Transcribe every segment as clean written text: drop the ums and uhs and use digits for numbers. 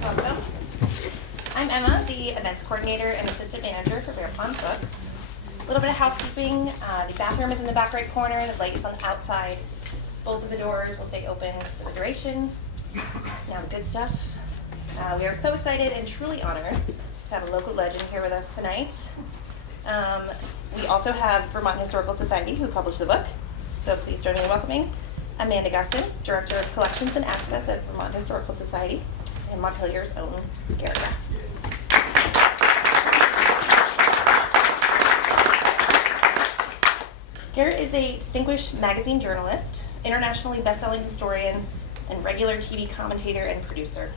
Welcome. I'm Emma, the events coordinator and assistant manager for Bear Pond Books. A little bit of housekeeping. The bathroom is in the back right corner. The light is on the outside. Both of the doors will stay open for the duration. Now the good stuff. We are so excited and truly honored to have a local legend here with us tonight. We also have Vermont Historical Society, who published the book. So please join me in welcoming Amanda Gustin, Director of Collections and Access at Vermont Historical Society, and Montpelier's own Garrett. Garrett is a distinguished magazine journalist, internationally best-selling historian, and regular TV commentator and producer.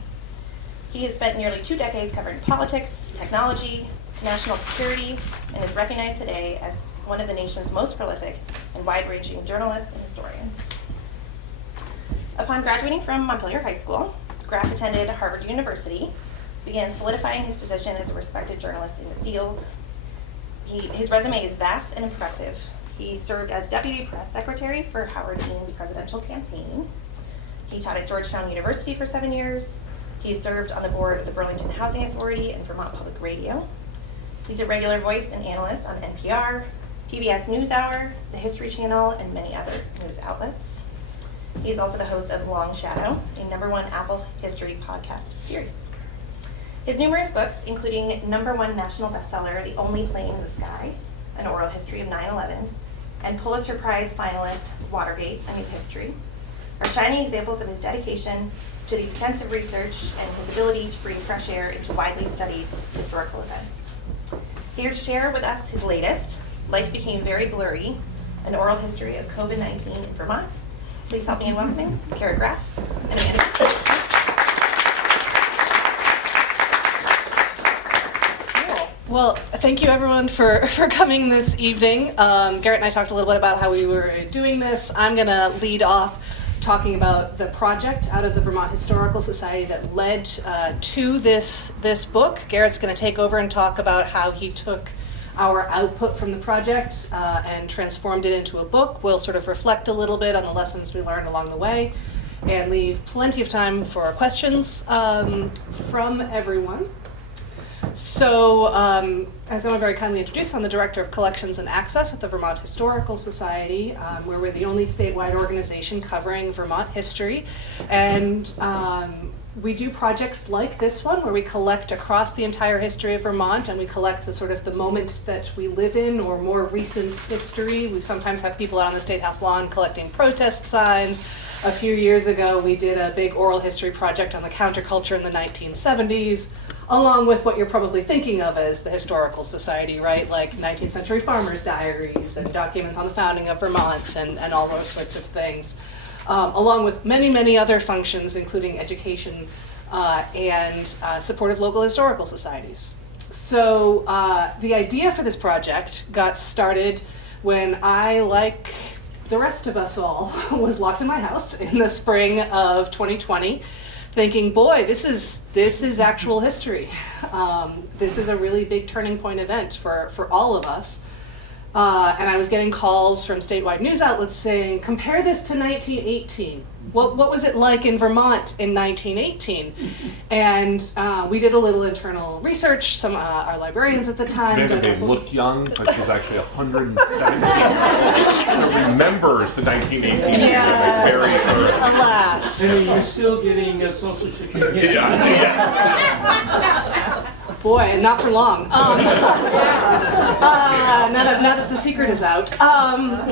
He has spent nearly 2 decades covering politics, technology, national security, and is recognized today as one of the nation's most prolific and wide-ranging journalists and historians. Upon graduating from Montpelier High School, Graff attended Harvard University, began solidifying his position as a respected journalist in the field. His resume is vast and impressive. He served as Deputy Press Secretary for Howard Dean's presidential campaign. He taught at Georgetown University for 7 years. He served on the board of the Burlington Housing Authority and Vermont Public Radio. He's a regular voice and analyst on NPR, PBS NewsHour, the History Channel, and many other news outlets. He's also the host of Long Shadow, a #1 Apple History podcast series. His numerous books, including #1 national bestseller, The Only Plane in the Sky, An Oral History of 9/11, and Pulitzer Prize finalist, Watergate, A New History, are shining examples of his dedication to the extensive research and his ability to bring fresh air into widely studied historical events. Here to share with us his latest, Life Became Very Blurry, An Oral History of COVID-19 in Vermont. Please help me in welcoming Garrett Graff and Amanda. Well, thank you everyone for coming this evening. Garrett and I talked a little bit about how we were doing this. I'm going to lead off talking about the project out of the Vermont Historical Society that led to this book. Garrett's going to take over and talk about how he took our output from the project and transformed it into a book. We'll sort of reflect a little bit on the lessons we learned along the way and leave plenty of time for questions from everyone. So, as Emma very kindly introduced, I'm the Director of Collections and Access at the Vermont Historical Society, where we're the only statewide organization covering Vermont history. And we do projects like this one, where we collect across the entire history of Vermont, and we collect the sort of the moment that we live in, or more recent history. We sometimes have people out on the State House lawn collecting protest signs. A few years ago, we did a big oral history project on the counterculture in the 1970s. Along with what you're probably thinking of as the Historical Society, right? Like 19th century farmers' diaries and documents on the founding of Vermont and all those sorts of things. Along with many, many other functions, including education and supportive local historical societies. So the idea for this project got started when I, like the rest of us all, was locked in my house in the spring of 2020. Thinking, boy, this is actual history. This is a really big turning point event for all of us. And I was getting calls from statewide news outlets saying, compare this to 1918. What was it like in Vermont in 1918? And we did a little internal research. Some our librarians at the time. Amanda may look young, but she's actually 170. So remembers the 1918 Yeah. very thoroughly. Alas. And you're still getting Social Security. Yeah. Boy, not for long. Now that the secret is out.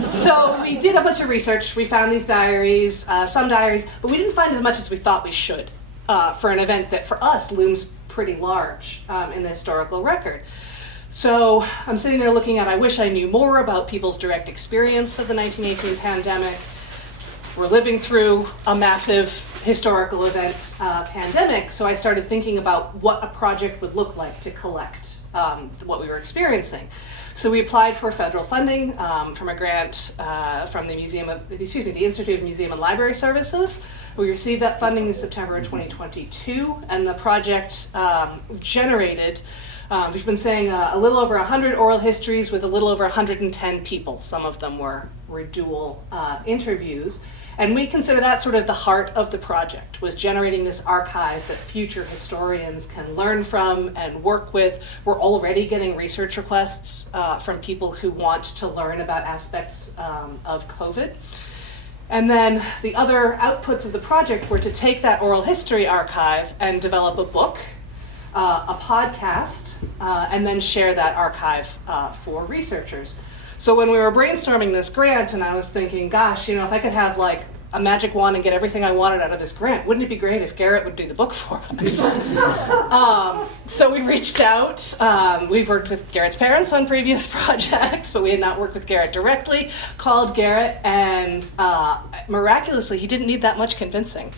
So we did a bunch of research. We found these diaries, some diaries, but we didn't find as much as we thought we should for an event that for us looms pretty large in the historical record. So I'm sitting there looking at, I wish I knew more about people's direct experience of the 1918 pandemic. We're living through a massive historical event, pandemic, so I started thinking about what a project would look like to collect what we were experiencing. So we applied for federal funding from a grant from the the Institute of Museum and Library Services. We received that funding in September of 2022, and the project generated, we've been saying a little over 100 oral histories with a little over 110 people. Some of them were dual interviews. And we consider that sort of the heart of the project, was generating this archive that future historians can learn from and work with. We're already getting research requests from people who want to learn about aspects of COVID. And then the other outputs of the project were to take that oral history archive and develop a book, a podcast, and then share that archive for researchers. So when we were brainstorming this grant, and I was thinking, gosh, you know, if I could have like a magic wand and get everything I wanted out of this grant, wouldn't it be great if Garrett would do the book for us? So we reached out. We've worked with Garrett's parents on previous projects, but we had not worked with Garrett directly. Called Garrett, and miraculously, he didn't need that much convincing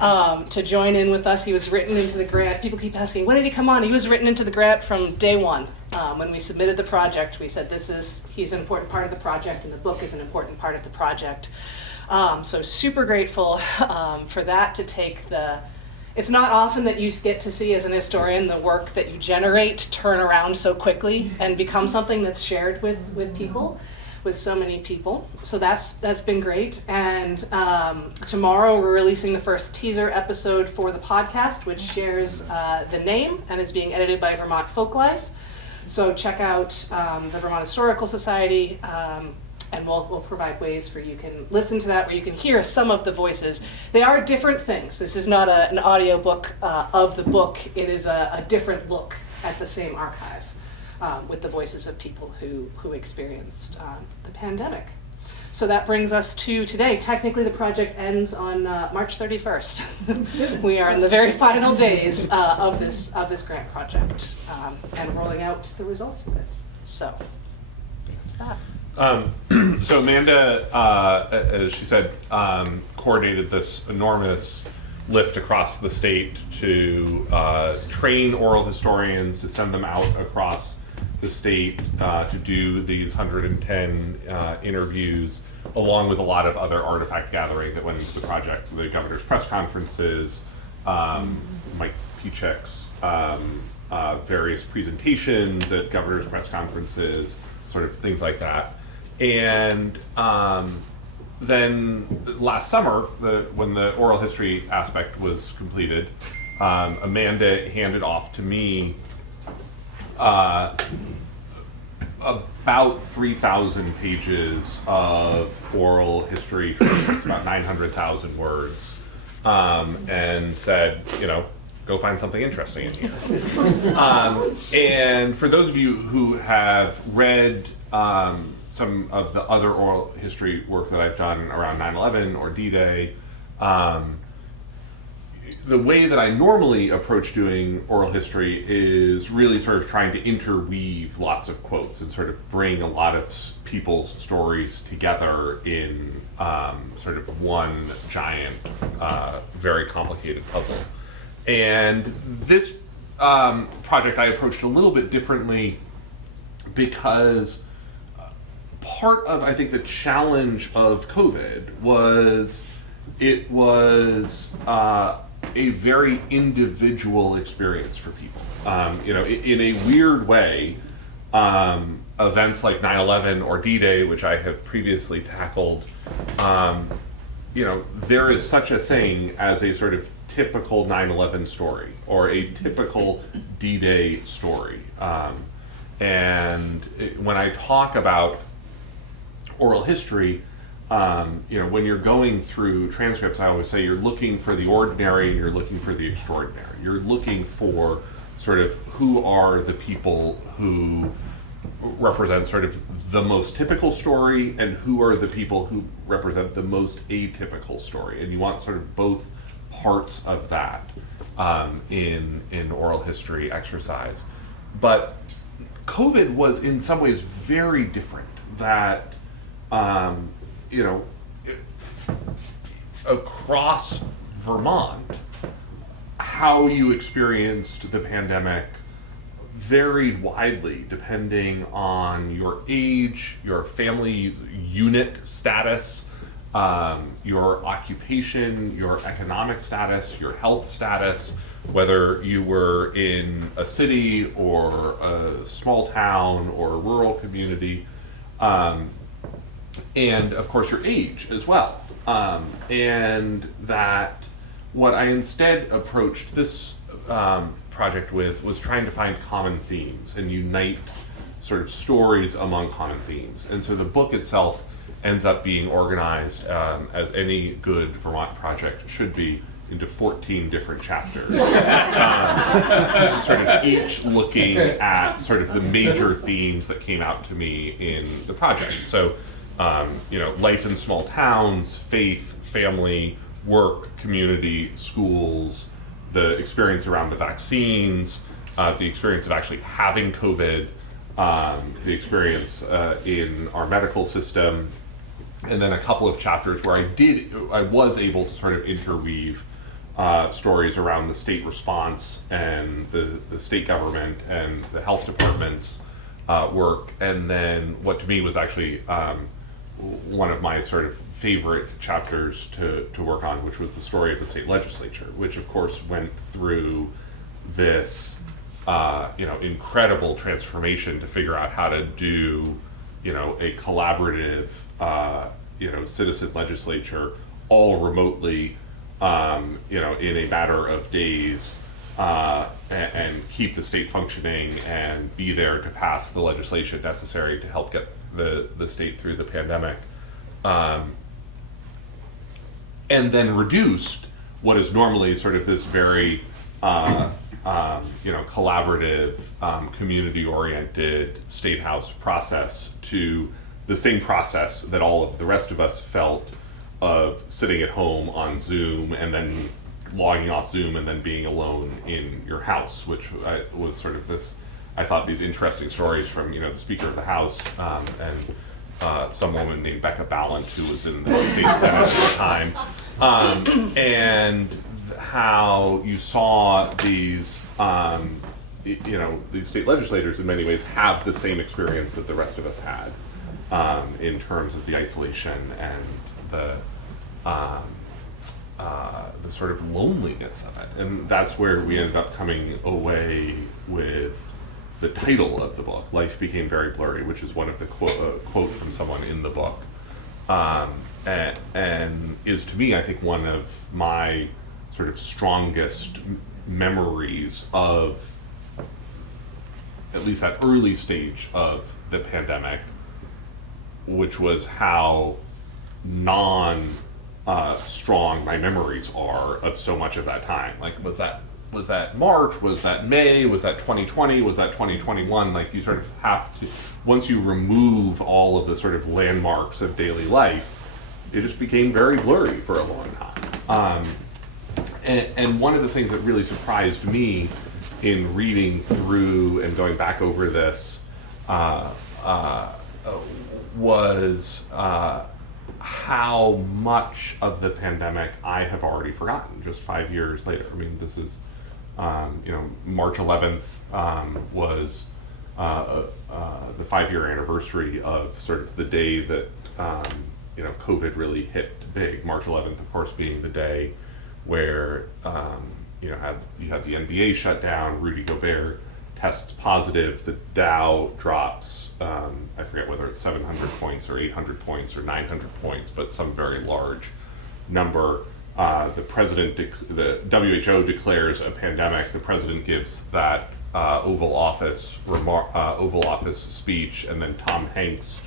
to join in with us. He was written into the grant. People keep asking, when did he come on? He was written into the grant from day one. When we submitted the project, we said he's an important part of the project, and the book is an important part of the project. So super grateful for that, to take it's not often that you get to see as an historian the work that you generate turn around so quickly and become something that's shared with people, with so many people. So that's been great. And tomorrow we're releasing the first teaser episode for the podcast, which shares the name and is being edited by Vermont Folklife. So check out the Vermont Historical Society, and we'll provide ways for you can listen to that, where you can hear some of the voices. They are different things. This is not an audio book of the book. It is a different look at the same archive with the voices of people who experienced the pandemic. So that brings us to today. Technically, the project ends on March 31st. We are in the very final days of this grant project and rolling out the results of it. So that's that. So Amanda, as she said, coordinated this enormous lift across the state to train oral historians, to send them out across the state to do these 110 interviews, along with a lot of other artifact gathering that went into the project. The governor's press conferences, Mike Pichek's various presentations at governor's press conferences, sort of things like that. And then last summer, when the oral history aspect was completed, Amanda handed off to me about 3,000 pages of oral history, about 900,000 words, and said, go find something interesting in here. And for those of you who have read some of the other oral history work that I've done around 9/11 or D-Day, the way that I normally approach doing oral history is really sort of trying to interweave lots of quotes and sort of bring a lot of people's stories together in sort of one giant, very complicated puzzle. And this project I approached a little bit differently because part of, I think, the challenge of COVID was it was a very individual experience for people. In a weird way, events like 9/11 or D-Day, which I have previously tackled, there is such a thing as a sort of typical 9/11 story or a typical D-Day story. When I talk about oral history, when you're going through transcripts, I always say you're looking for the ordinary and you're looking for the extraordinary. You're looking for sort of who are the people who represent sort of the most typical story and who are the people who represent the most atypical story. And you want sort of both parts of that in oral history exercise. But COVID was in some ways very different. That across Vermont, how you experienced the pandemic varied widely depending on your age, your family unit status, your occupation, your economic status, your health status, whether you were in a city or a small town or a rural community. and of course your age as well. And that what I instead approached this project with was trying to find common themes and unite sort of stories among common themes. And so the book itself ends up being organized, as any good Vermont project should be, into 14 different chapters. Sort of each looking at sort of the major themes that came out to me in the project. So, life in small towns, faith, family, work, community, schools, the experience around the vaccines, the experience of actually having COVID, the experience in our medical system, and then a couple of chapters where I was able to sort of interweave stories around the state response and the state government and the health department's work, and then what to me was actually one of my sort of favorite chapters to work on, which was the story of the state legislature, which of course went through this incredible transformation to figure out how to do a collaborative citizen legislature all remotely in a matter of days, and keep the state functioning and be there to pass the legislation necessary to help get the state through the pandemic, and then reduced what is normally sort of this very collaborative, community-oriented state house process to the same process that all of the rest of us felt of sitting at home on Zoom and then logging off Zoom and then being alone in your house, which was sort of this, I thought, these interesting stories from the Speaker of the House and some woman named Becca Ballant, who was in the state Senate at the time, and how you saw these these state legislators in many ways have the same experience that the rest of us had, in terms of the isolation and the sort of loneliness of it. And that's where we ended up coming away with the title of the book, Life Became Very Blurry, which is one of the quote from someone in the book, and is to me, I think, one of my sort of strongest memories of at least that early stage of the pandemic, which was how strong my memories are of so much of that time. Like, was that March? Was that May? Was that 2020? Was that 2021? Like, you sort of have to, once you remove all of the sort of landmarks of daily life, it just became very blurry for a long time. And one of the things that really surprised me in reading through and going back over this was how much of the pandemic I have already forgotten just 5 years later. I mean, this is, March 11th was the 5-year anniversary of sort of the day that, COVID really hit big. March 11th, of course, being the day where, you had the NBA shut down, Rudy Gobert tests positive, the Dow drops, I forget whether it's 700 points or 800 points or 900 points, but some very large number. The WHO declares a pandemic. The president gives that Oval Office speech, and then Tom Hanks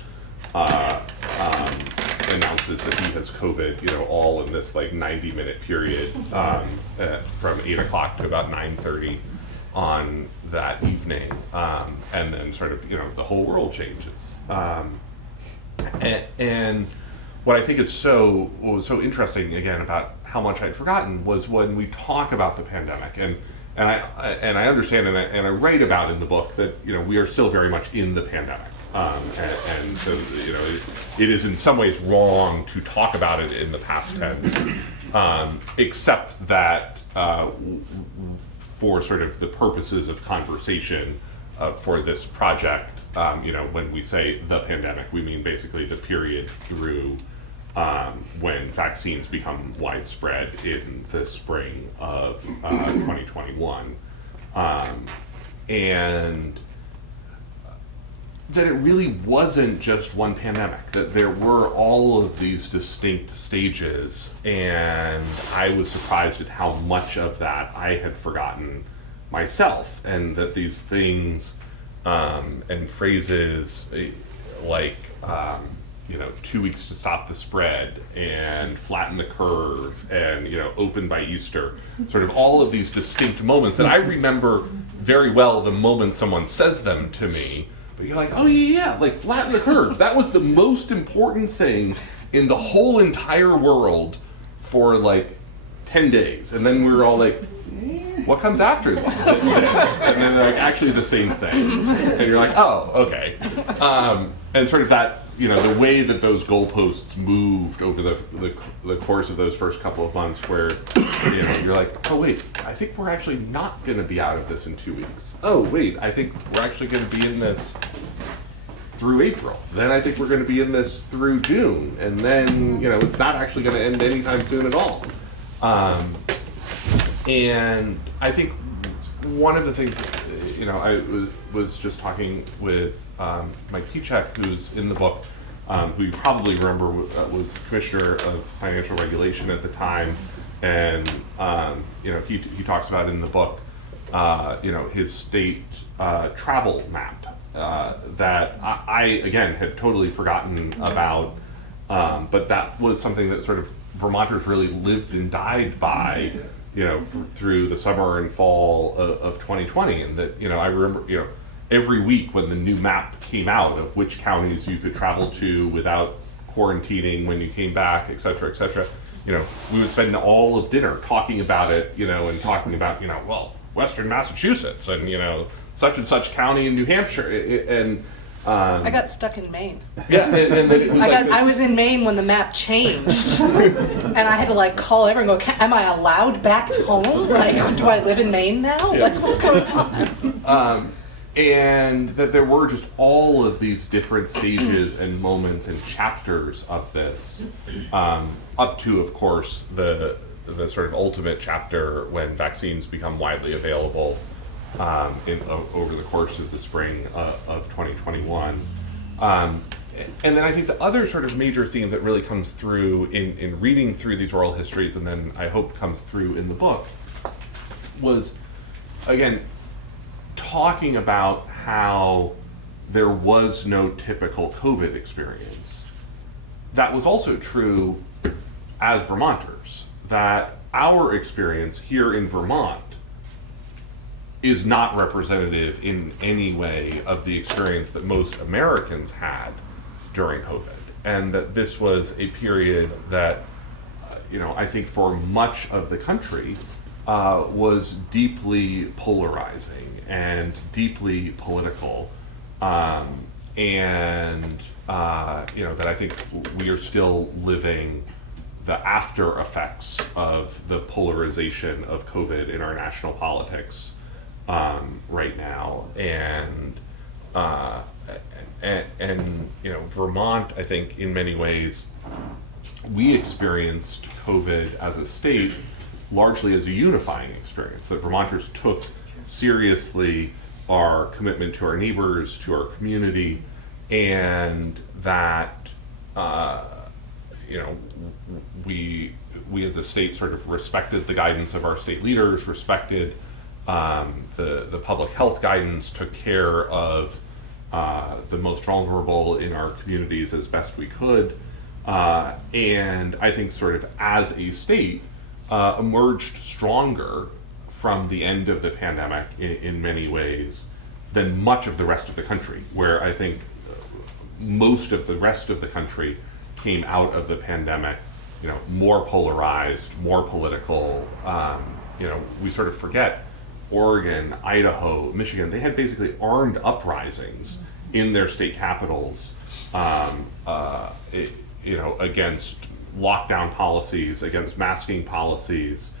announces that he has COVID, all in this like 90-minute period, from 8 o'clock to about 9:30 on that evening, and then sort of the whole world changes. And what I think is was so interesting again about how much I'd forgotten was when we talk about the pandemic, and I understand and I write about in the book that we are still very much in the pandemic, and so it is in some ways wrong to talk about it in the past tense, except that for sort of the purposes of conversation for this project, when we say the pandemic, we mean basically the period through when vaccines become widespread in the spring of 2021. And that it really wasn't just one pandemic, that there were all of these distinct stages, and I was surprised at how much of that I had forgotten myself, and that these things and phrases like 2 weeks to stop the spread and flatten the curve and open by Easter, sort of all of these distinct moments that I remember very well the moment someone says them to me. But you're like, oh yeah, like flatten the curve. That was the most important thing in the whole entire world for like 10 days. And then we were all like, what comes after this? And then they're like, actually the same thing. And you're like, oh, okay. And sort of that, the way that those goalposts moved over the course of those first couple of months where, you're like, oh wait, I think we're actually not going to be out of this in 2 weeks. Oh wait, I think we're actually going to be in this through April. Then I think we're going to be in this through June. And then, it's not actually going to end anytime soon at all. And I think one of the things that, I was just talking with Mike Pichek, who's in the book, who you probably remember was Commissioner of Financial Regulation at the time, and he talks about in the book, his state travel map that I again had totally forgotten about, but that was something that sort of Vermonters really lived and died by, through the summer and fall of 2020, and that I remember every week when the new map came out of which counties you could travel to without quarantining when you came back, et cetera, we would spend all of dinner talking about it, and talking about, well, Western Massachusetts and, such and such county in New Hampshire. And I got stuck in Maine. yeah, and then it was I was in Maine when the map changed, and I had to call everyone and go, am I allowed back to home? Do I live in Maine now? Yeah. What's going on? And that there were just all of these different stages and moments and chapters of this, up to, of course, the sort of ultimate chapter when vaccines become widely available over the course of the spring of 2021. And then I think the other sort of major theme that really comes through in reading through these oral histories, and then I hope comes through in the book, was, again, talking about how there was no typical COVID experience. That was also true as Vermonters, that our experience here in Vermont is not representative in any way of the experience that most Americans had during COVID. And that this was a period that, I think for much of the country was deeply polarizing and deeply political. That I think we are still living the after effects of the polarization of COVID in our national politics right now, and Vermont, I think, in many ways, we experienced COVID as a state largely as a unifying experience. That Vermonters took seriously our commitment to our neighbors, to our community, and that we as a state sort of respected the guidance of our state leaders, respected the public health guidance, took care of the most vulnerable in our communities as best we could, and I think sort of as a state emerged stronger from the end of the pandemic in many ways than much of the rest of the country, where I think most of the rest of the country came out of the pandemic, more polarized, more political. We sort of forget Oregon, Idaho, Michigan. They had basically armed uprisings in their state capitals, against lockdown policies, against masking policies.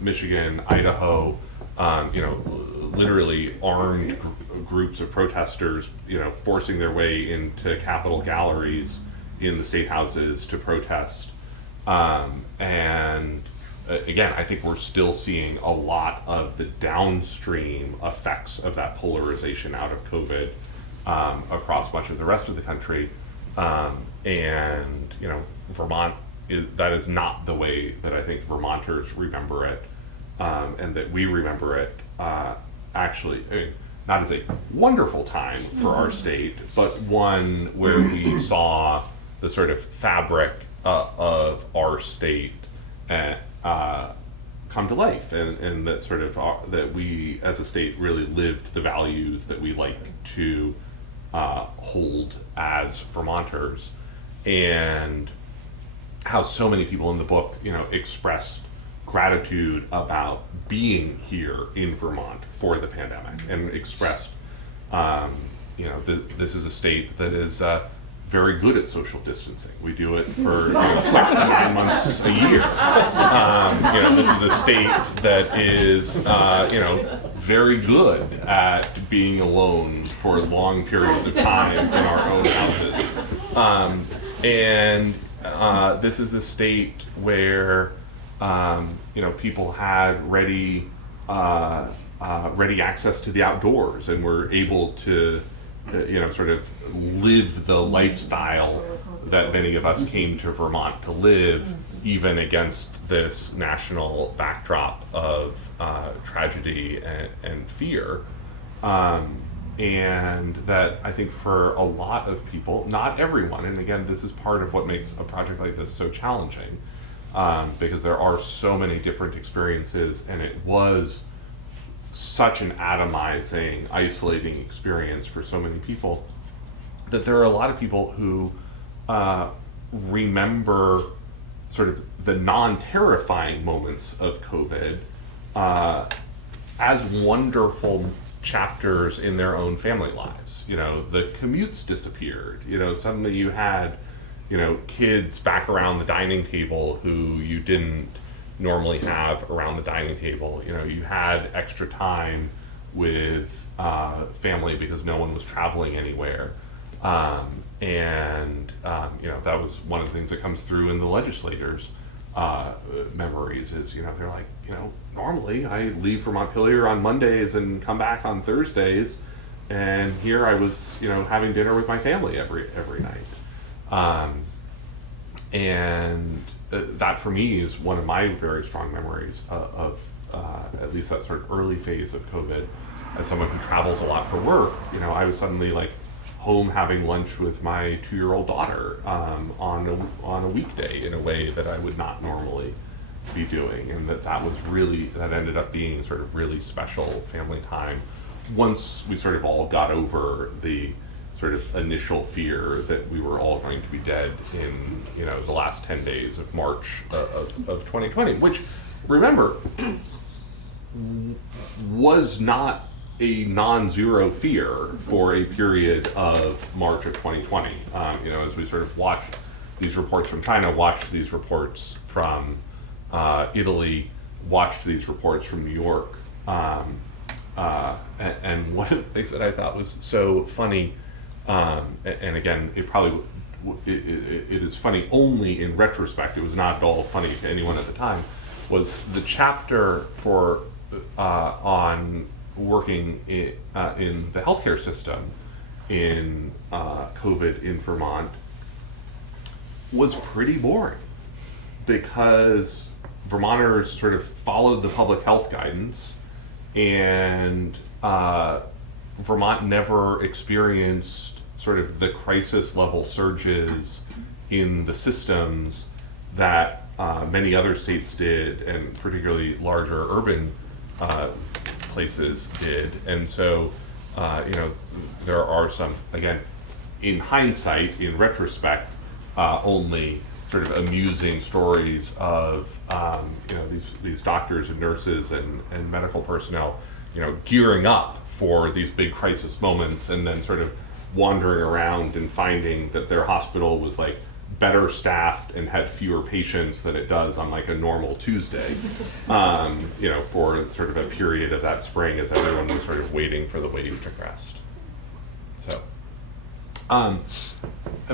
Michigan, Idaho, literally armed groups of protesters, forcing their way into Capitol galleries in the state houses to protest. And again, I think we're still seeing a lot of the downstream effects of that polarization out of COVID across much of the rest of the country. And, you know, Vermont, that is not the way that I think Vermonters remember it, and that we remember it. Actually, I mean, not as a wonderful time for our state, but one where we saw the sort of fabric of our state come to life, and that sort of that we as a state really lived the values that we like to hold as Vermonters, and how so many people in the book, you know, expressed gratitude about being here in Vermont for the pandemic, and expressed, you know, this is a state that is very good at social distancing. We do it for 6 to 9 months a year. You know, this is a state that is, you know, very good at being alone for long periods of time in our own houses. And this is a state where, you know, people had ready access to the outdoors, and were able to, you know, sort of live the lifestyle that many of us came to Vermont to live, even against this national backdrop of tragedy and fear. And that I think for a lot of people, not everyone, and again, this is part of what makes a project like this so challenging, because there are so many different experiences, and it was such an atomizing, isolating experience for so many people, that there are a lot of people who remember sort of the non-terrifying moments of COVID as wonderful chapters in their own family lives. You know, the commutes disappeared. You know, suddenly you had, you know, kids back around the dining table who you didn't normally have around the dining table. You know, you had extra time with family because no one was traveling anywhere. And you know, that was one of the things that comes through in the legislators' memories is, you know, they're like, you know, normally I leave for Montpelier on Mondays and come back on Thursdays, and here I was, you know, having dinner with my family every night. And that for me is one of my very strong memories of at least that sort of early phase of COVID. As someone who travels a lot for work, you know, I was suddenly like home having lunch with my 2-year-old daughter on a weekday in a way that I would not normally be doing, and that ended up being sort of really special family time once we sort of all got over the sort of initial fear that we were all going to be dead in, you know, the last 10 days of March of 2020, which, remember, was not a non-zero fear for a period of March of 2020. You know, as we sort of watched these reports from China, watched these reports from Italy, watched these reports from New York, and one of the things that I thought was so funny, and again, it is funny only in retrospect, it was not at all funny to anyone at the time, was the chapter for on working in the healthcare system in COVID in Vermont was pretty boring, because Vermonters sort of followed the public health guidance, and Vermont never experienced sort of the crisis level surges in the systems that many other states did, and particularly larger urban places did. And so, you know, there are some, again, in hindsight, in retrospect, only sort of amusing stories of, you know, these doctors and nurses and medical personnel, you know, gearing up for these big crisis moments, and then sort of wandering around and finding that their hospital was like better staffed and had fewer patients than it does on like a normal Tuesday, you know, for sort of a period of that spring as everyone was sort of waiting for the wave to crest. So, I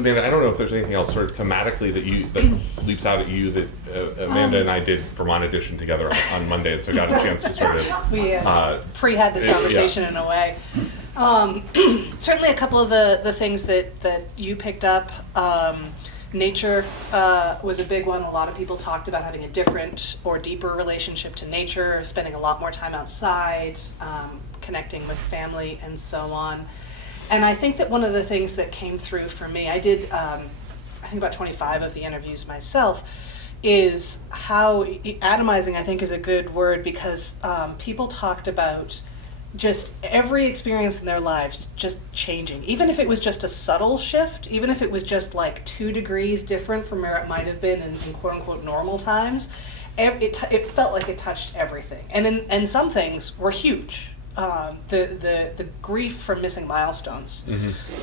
mean, I don't know if there's anything else sort of thematically that leaps out at you that Amanda and I did Vermont Edition together on Monday, and so got a chance to sort of We pre-had this conversation in a way. Certainly a couple of the things that you picked up. Nature was a big one. A lot of people talked about having a different or deeper relationship to nature, spending a lot more time outside, connecting with family, and so on. And I think that one of the things that came through for me, I did, I think about 25 of the interviews myself, is how atomizing, I think, is a good word, because people talked about just every experience in their lives just changing. Even if it was just a subtle shift, even if it was just like 2 degrees different from where it might have been in quote unquote normal times, it felt like it touched everything. And some things were huge. The grief from missing milestones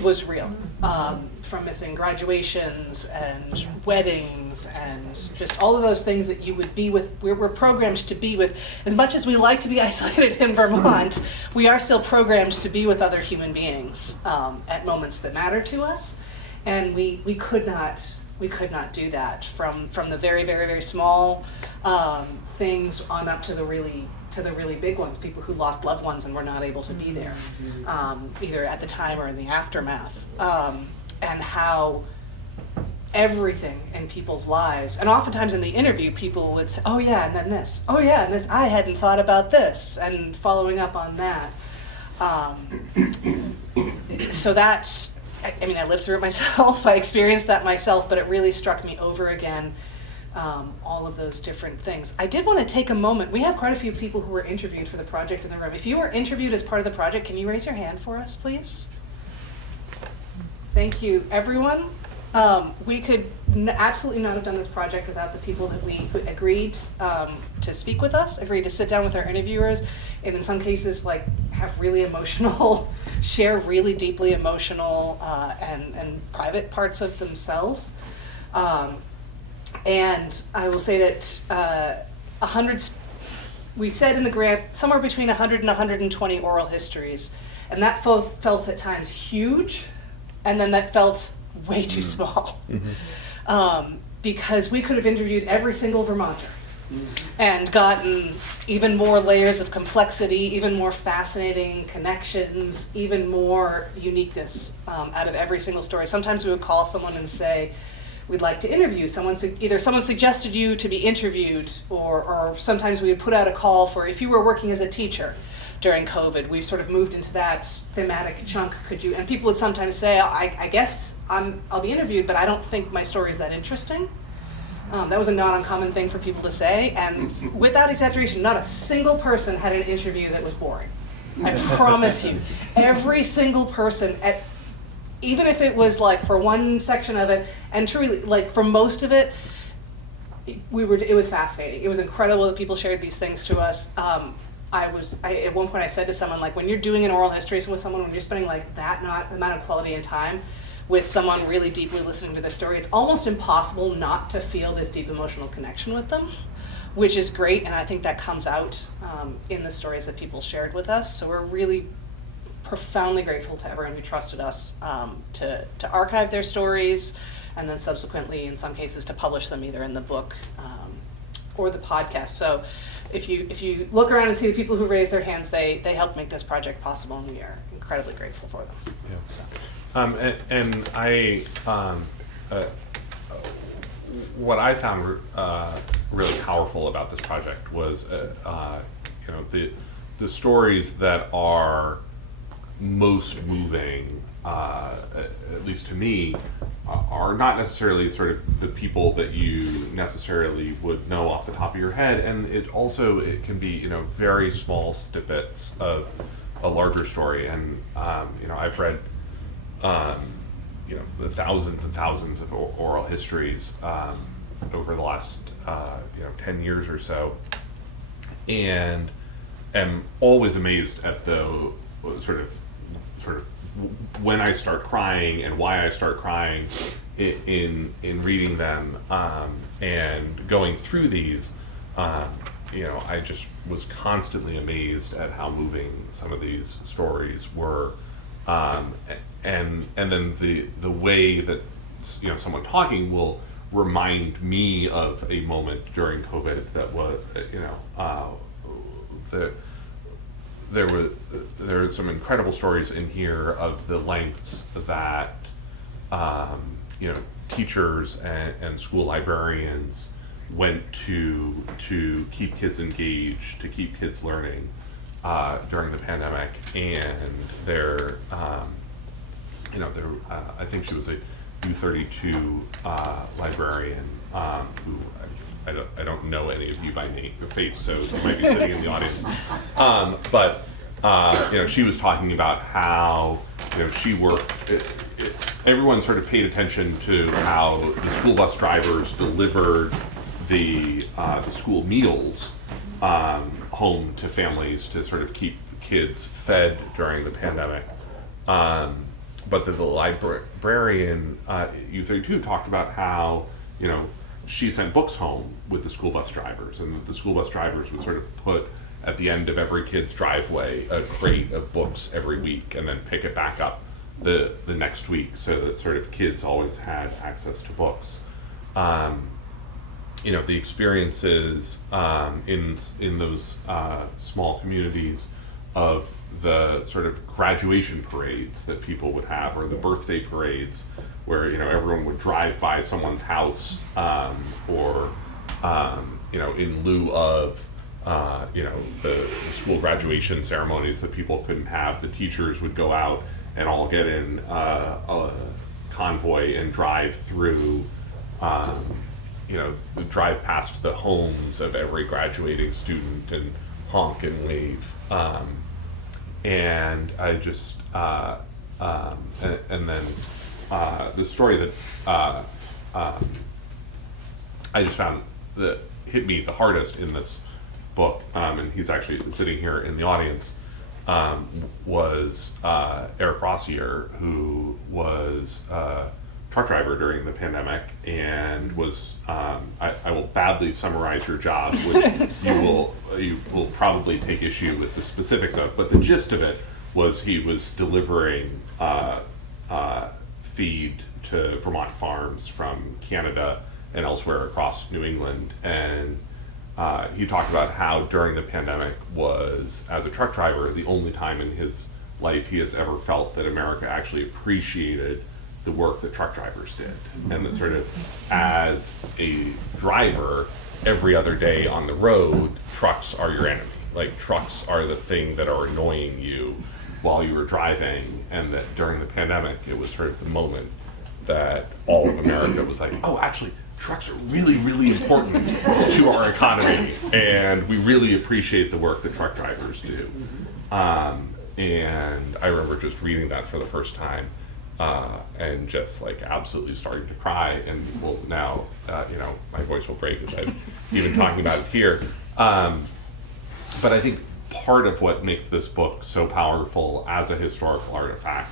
was real, from missing graduations and weddings and just all of those things that you would be with. We're programmed to be with. As much as we like to be isolated in Vermont, we are still programmed to be with other human beings at moments that matter to us, and we could not do that from the very, very, very small things on up to the really big ones, people who lost loved ones and were not able to be there, either at the time or in the aftermath, and how everything in people's lives, and oftentimes in the interview, people would say, oh yeah, and then this, oh yeah, and this, I hadn't thought about this, and following up on that. So that's, I mean, I lived through it myself, I experienced that myself, but it really struck me over again. All of those different things. I did want to take a moment. We have quite a few people who were interviewed for the project in the room. If you were interviewed as part of the project, can you raise your hand for us, please? Thank you, everyone. We could absolutely not have done this project without the people that who agreed to speak with us, agreed to sit down with our interviewers, and in some cases, like, have really emotional, share really deeply emotional and private parts of themselves. And I will say that we said in the grant, somewhere between 100 and 120 oral histories. And that felt at times huge, and then that felt way too small. Because we could have interviewed every single Vermonter and gotten even more layers of complexity, even more fascinating connections, even more uniqueness out of every single story. Sometimes we would call someone and say, we'd like to interview someone. Either someone suggested you to be interviewed, or sometimes we would put out a call for, if you were working as a teacher during COVID, we've sort of moved into that thematic chunk. Could you? And people would sometimes say, I guess I'll be interviewed, but I don't think my story is that interesting. That was a not uncommon thing for people to say, and without exaggeration, not a single person had an interview that was boring. I promise you, every single person even if it was like for one section of it, and truly, like for most of it, it was fascinating. It was incredible that people shared these things to us. At one point I said to someone, like, when you're doing an oral history with someone, when you're spending like that amount of quality and time with someone really deeply listening to their story, it's almost impossible not to feel this deep emotional connection with them, which is great, and I think that comes out in the stories that people shared with us. So we're really profoundly grateful to everyone who trusted us to archive their stories, and then subsequently, in some cases, to publish them either in the book or the podcast. So if you look around and see the people who raised their hands, they helped make this project possible, and we are incredibly grateful for them. Yeah. So. And I, what I found really powerful about this project was, the stories that are most moving, at least to me, are not necessarily sort of the people that you necessarily would know off the top of your head, and it can be very small snippets of a larger story. And I've read the thousands and thousands of oral histories over the last 10 years or so, and am always amazed at the sort of when I start crying and why I start crying in reading them, and going through these. I just was constantly amazed at how moving some of these stories were, um, and then the way that someone talking will remind me of a moment during COVID that was there were some incredible stories in here of the lengths that teachers and school librarians went to keep kids engaged, to keep kids learning during the pandemic. And I think she was a U32 librarian who I don't know any of you by name or face, so you might be sitting in the audience. But she was talking about how she worked. Everyone sort of paid attention to how the school bus drivers delivered the school meals home to families to sort of keep kids fed during the pandemic. But the librarian, U32, talked about how, she sent books home with the school bus drivers, and the school bus drivers would sort of put at the end of every kid's driveway a crate of books every week and then pick it back up the next week, so that sort of kids always had access to books. The experiences in those small communities of the sort of graduation parades that people would have, or the birthday parades where everyone would drive by someone's house, or in lieu of the school graduation ceremonies that people couldn't have, the teachers would go out and all get in a convoy and drive through, drive past the homes of every graduating student and honk and wave. And I just, and then the story that I just found that hit me the hardest in this book, and he's actually sitting here in the audience, was Eric Rossier, who was a truck driver during the pandemic and was, I will badly summarize your job, which you will probably take issue with the specifics of, but the gist of it was he was delivering feed to Vermont farms from Canada and elsewhere across New England. And he talked about how during the pandemic was, as a truck driver, the only time in his life he has ever felt that America actually appreciated the work that truck drivers did. And that sort of, as a driver, every other day on the road, trucks are your enemy. Like, trucks are the thing that are annoying you while you were driving, and that during the pandemic, it was sort of the moment that all of America was like, oh, actually, trucks are really, really important to our economy, and we really appreciate the work that truck drivers do. And I remember just reading that for the first time, and just like absolutely starting to cry. And well, now, my voice will break as I'm even talking about it here. But I think part of what makes this book so powerful as a historical artifact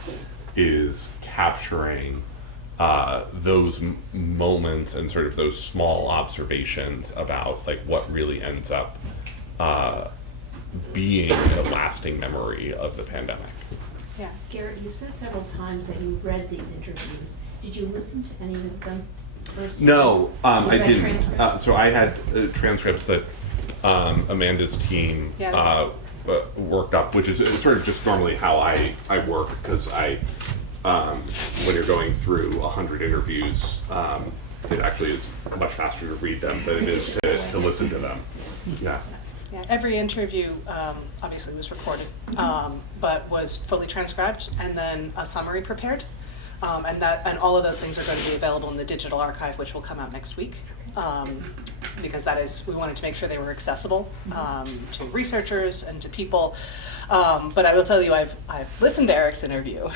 is capturing those moments and sort of those small observations about like what really ends up being a lasting memory of the pandemic. Yeah. Garrett, you've said several times that you read these interviews. Did you listen to any of them first? No, I didn't. Transcripts? So I had transcripts that Amanda's team worked up, which is sort of just normally how I work, because when you're going through 100 interviews, it actually is much faster to read them than it is to listen to them. Yeah. Yeah, every interview obviously was recorded, but was fully transcribed, and then a summary prepared, and all of those things are going to be available in the digital archive, which will come out next week, because we wanted to make sure they were accessible to researchers and to people. But I will tell you, I've listened to Eric's interview,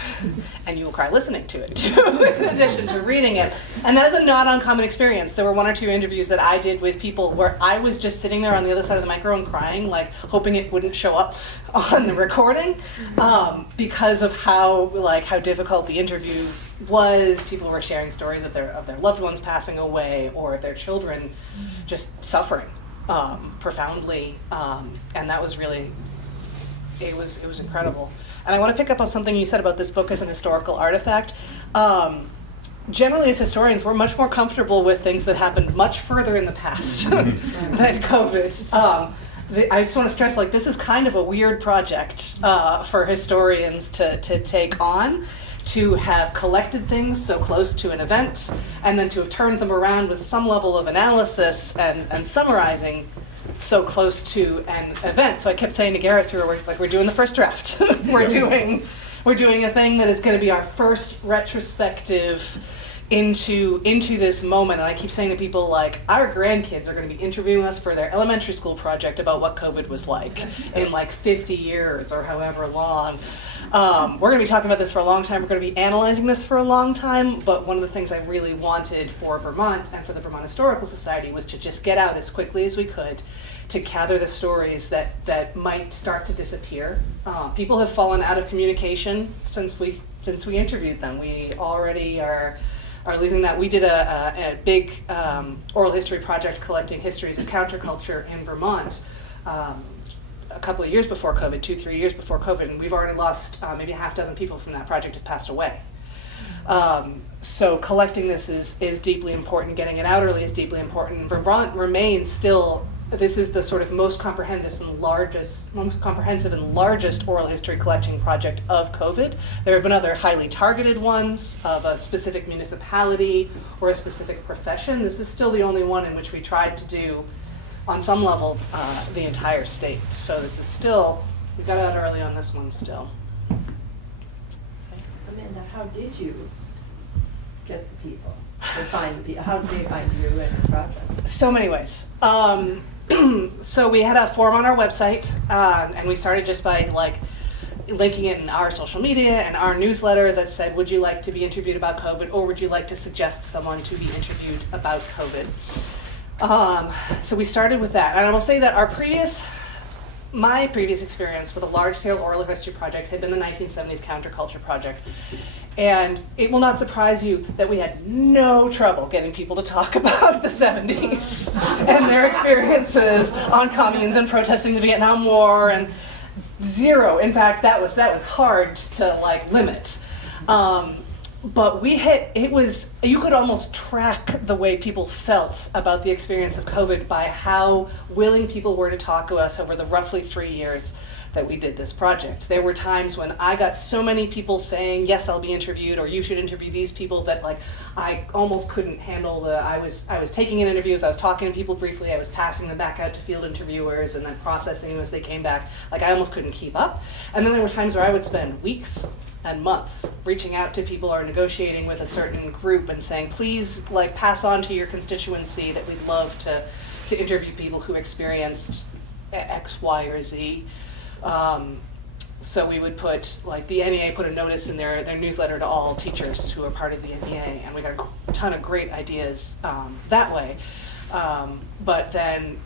and you will cry listening to it too, in addition to reading it. And that is a not uncommon experience. There were one or two interviews that I did with people where I was just sitting there on the other side of the microphone crying, like hoping it wouldn't show up on the recording, because of how difficult the interview was. People were sharing stories of their loved ones passing away, or of their children just suffering profoundly, and that was really it was incredible. And I want to pick up on something you said about this book as an historical artifact. Generally, as historians, we're much more comfortable with things that happened much further in the past than COVID. I just want to stress, like, this is kind of a weird project for historians to take on, to have collected things so close to an event, and then to have turned them around with some level of analysis and summarizing so close to an event. So I kept saying to Garrett, we're doing the first draft. we're doing a thing that is going to be our first retrospective into this moment. And I keep saying to people, like, our grandkids are going to be interviewing us for their elementary school project about what COVID was like in like 50 years or however long. We're going to be talking about this for a long time. We're going to be analyzing this for a long time. But one of the things I really wanted for Vermont and for the Vermont Historical Society was to just get out as quickly as we could to gather the stories that might start to disappear. People have fallen out of communication since we interviewed them. We already are losing that. We did a big oral history project collecting histories of counterculture in Vermont a couple of years before COVID, 2-3 years before COVID, and we've already lost maybe a half dozen people from that project have passed away. So collecting this is deeply important. Getting it out early is deeply important. Vermont remains still. This is the sort of most comprehensive and largest oral history collecting project of COVID. There have been other highly targeted ones of a specific municipality or a specific profession. This is still the only one in which we tried to do, on some level, the entire state. So this is still, we got out early on this one still. Amanda, how did you get the people, or find the people? How did they find you and the project? So many ways. So we had a form on our website, and we started just by like linking it in our social media and our newsletter that said, would you like to be interviewed about COVID, or would you like to suggest someone to be interviewed about COVID? So we started with that. And I will say that my previous experience with a large-scale oral history project had been the 1970s counterculture project. And it will not surprise you that we had no trouble getting people to talk about the 70s and their experiences on communes and protesting the Vietnam War, and zero. In fact, that was hard to like limit. But you could almost track the way people felt about the experience of COVID by how willing people were to talk to us over the roughly 3 years that we did this project. There were times when I got so many people saying, yes, I'll be interviewed, or you should interview these people, that like I almost couldn't handle I was taking in interviews, I was talking to people briefly, I was passing them back out to field interviewers and then processing them as they came back. Like I almost couldn't keep up. And then there were times where I would spend weeks and months reaching out to people or negotiating with a certain group and saying, please like pass on to your constituency that we'd love to interview people who experienced X, Y, or Z. So we would put, like the NEA put a notice in their newsletter to all teachers who are part of the NEA, and we got a ton of great ideas that way. But then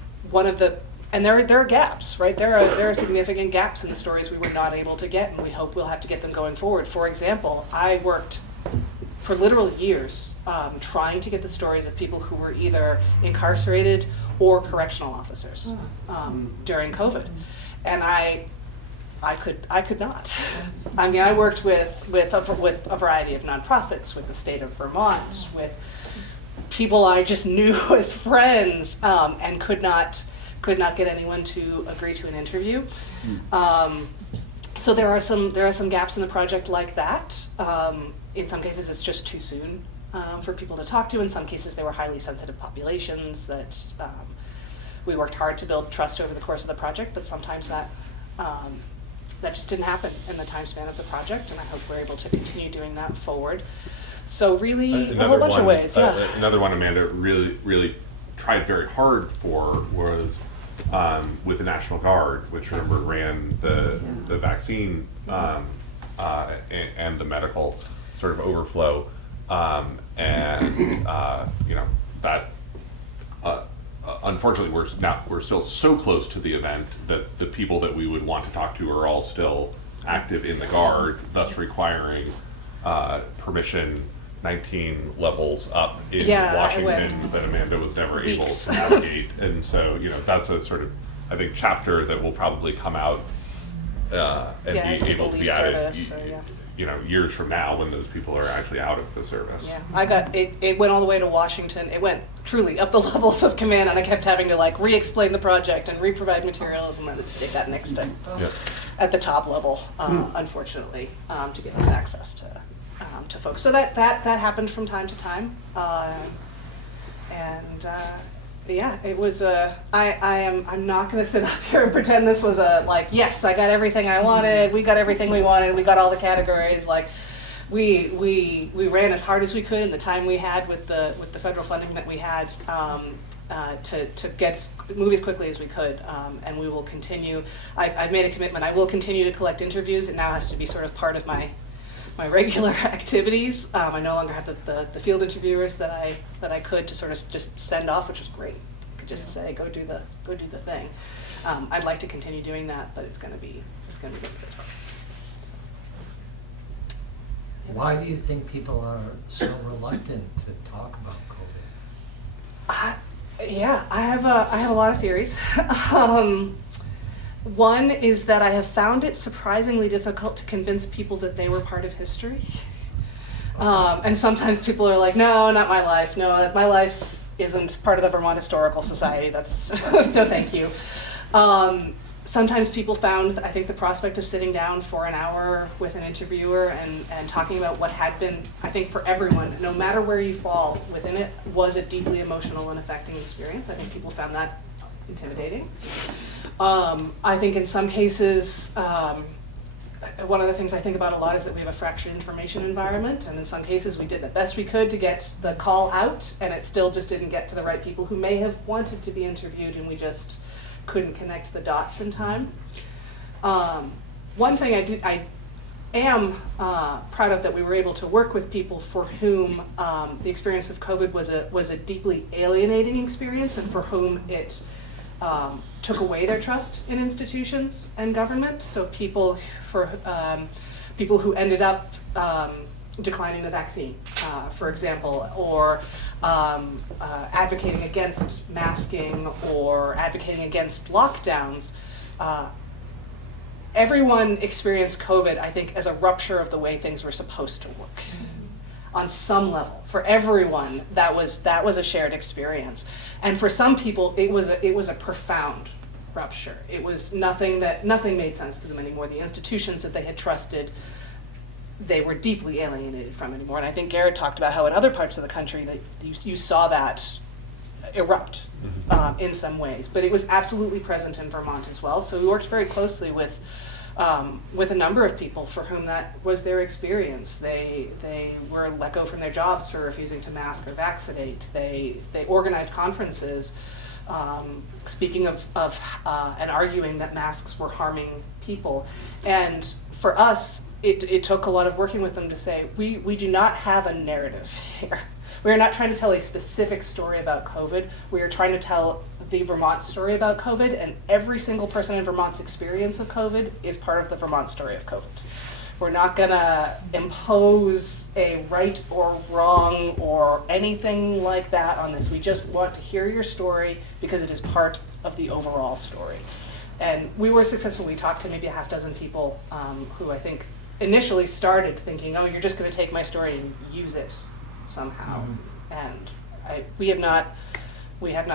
there are gaps, right? There are significant gaps in the stories we were not able to get, and we hope we'll have to get them going forward. For example, I worked for literal years trying to get the stories of people who were either incarcerated or correctional officers during COVID. And I could not. I mean, I worked with a variety of nonprofits, with the state of Vermont, with people I just knew as friends, and could not get anyone to agree to an interview. So there are some gaps in the project like that. In some cases, it's just too soon for people to talk to. In some cases, they were highly sensitive populations that we worked hard to build trust over the course of the project, but sometimes that just didn't happen in the time span of the project, and I hope we're able to continue doing that forward. So really, a whole bunch of ways. Another one Amanda really tried very hard for was with the National Guard, which remember ran the vaccine and the medical sort of overflow, and that. Unfortunately, we're still so close to the event that the people that we would want to talk to are all still active in the Guard, thus requiring permission 19 levels up in Washington that Amanda was never able to navigate. And so, that's a sort of, I think, chapter that will probably come out and Yeah, as be people able to be leave added, service, so, yeah. years from now when those people are actually out of the service. Yeah, I got it. It went all the way to Washington. It went truly up the levels of command, and I kept having to like re-explain the project and re-provide materials, and then it got nixed Yeah. at the top level, unfortunately, to give us access to folks. So that happened from time to time, and yeah, it was I'm not going to sit up here and pretend this was yes, I got everything I wanted. We got everything we wanted. We got all the categories. Like we ran as hard as we could in the time we had with the federal funding that we had to get move as quickly as we could, and we will continue. I've made a commitment. I will continue to collect interviews. It now has to be sort of part of my regular activities. I no longer have the field interviewers that I could to sort of just send off, which was great. I could just say go do the thing. I'd like to continue doing that, but it's going to be difficult. Why do you think people are so reluctant to talk about COVID? Yeah, I have a lot of theories. One is that I have found it surprisingly difficult to convince people that they were part of history. And sometimes people are like, no, not my life. No, my life isn't part of the Vermont Historical Society. That's, no thank you. Sometimes people found, I think, the prospect of sitting down for an hour with an interviewer and talking about what had been, I think for everyone, no matter where you fall within it, was a deeply emotional and affecting experience. I think people found that intimidating. I think in some cases, one of the things I think about a lot is that we have a fractured information environment, and in some cases we did the best we could to get the call out, and it still just didn't get to the right people who may have wanted to be interviewed, and we just couldn't connect the dots in time. One thing I am proud of that we were able to work with people for whom the experience of COVID was a deeply alienating experience, and for whom it took away their trust in institutions and government. So people who ended up declining the vaccine, for example, or advocating against masking or advocating against lockdowns. Everyone experienced COVID, I think, as a rupture of the way things were supposed to work. On some level, for everyone, that was a shared experience, and for some people, it was a profound rupture. It was nothing made sense to them anymore. The institutions that they had trusted, they were deeply alienated from anymore. And I think Garrett talked about how in other parts of the country that you saw that erupt in some ways, but it was absolutely present in Vermont as well. So we worked very closely with a number of people for whom that was their experience. They were let go from their jobs for refusing to mask or vaccinate. They organized conferences speaking of and arguing that masks were harming people. And for us, it took a lot of working with them to say, we do not have a narrative here. We are not trying to tell a specific story about COVID. We are trying to tell the Vermont story about COVID, and every single person in Vermont's experience of COVID is part of the Vermont story of COVID. We're not gonna impose a right or wrong or anything like that on this. We just want to hear your story because it is part of the overall story. And we were successful. We talked to maybe a half dozen people who I think initially started thinking, oh, you're just gonna take my story and use it somehow. And we have not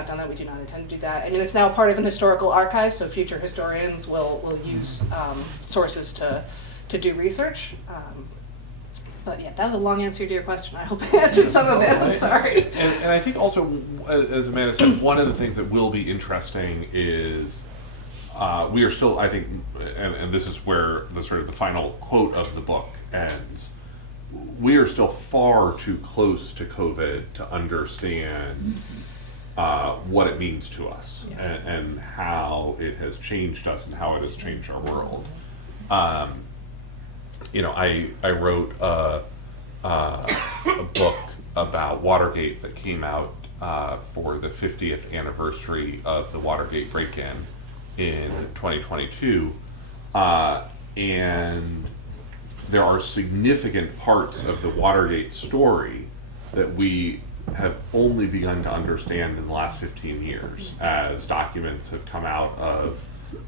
done that. We do not intend to do that. I mean, it's now part of an historical archive, so future historians will use sources to do research. But yeah, that was a long answer to your question. I hope I answered some of it. I'm sorry. And I think also, as Amanda said, one of the things that will be interesting is we are still, I think, and this is where the sort of the final quote of the book ends. We are still far too close to COVID to understand what it means to us, and how it has changed us and how it has changed our world. I wrote a book about Watergate that came out for the 50th anniversary of the Watergate break-in in 2022, and there are significant parts of the Watergate story that we have only begun to understand in the last 15 years as documents have come out of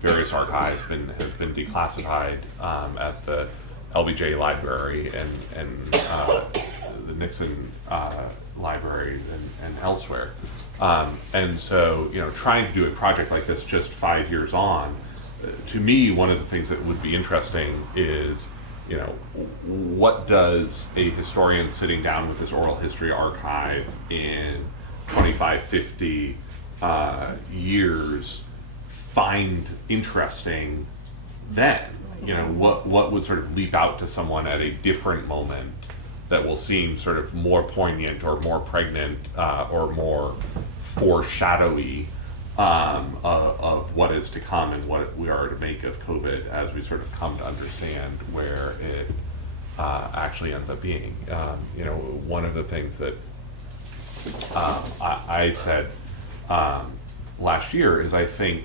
various archives have been declassified at the LBJ Library and the Nixon Library and elsewhere. And so, trying to do a project like this just 5 years on, to me, one of the things that would be interesting is, what does a historian sitting down with this oral history archive in 25, 50 years find interesting then? What would sort of leap out to someone at a different moment that will seem sort of more poignant or more pregnant or more foreshadowy of what is to come and what we are to make of COVID as we sort of come to understand where it actually ends up being. One of the things that I said last year is I think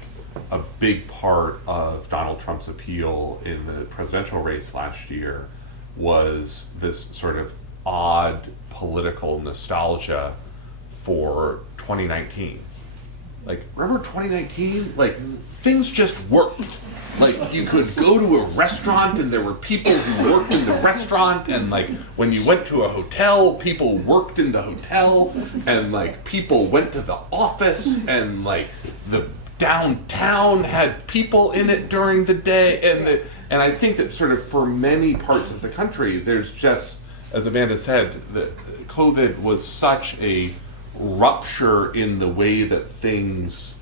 a big part of Donald Trump's appeal in the presidential race last year was this sort of odd political nostalgia for 2019. Like, remember 2019? Like, things just worked. Like, you could go to a restaurant and there were people who worked in the restaurant, and like, when you went to a hotel, people worked in the hotel, and like, people went to the office, and like, the downtown had people in it during the day, and I think that sort of for many parts of the country, there's just, as Amanda said, that COVID was such a rupture in the way that things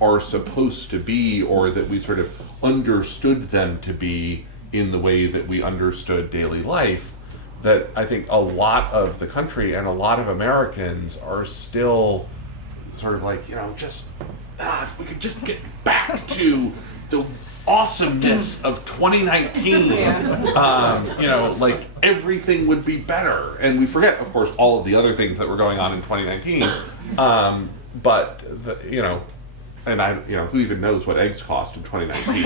are supposed to be, or that we sort of understood them to be in the way that we understood daily life, that I think a lot of the country and a lot of Americans are still sort of like, just if we could just get back to the awesomeness of 2019, like everything would be better. And we forget, of course, all of the other things that were going on in 2019. And who even knows what eggs cost in 2019?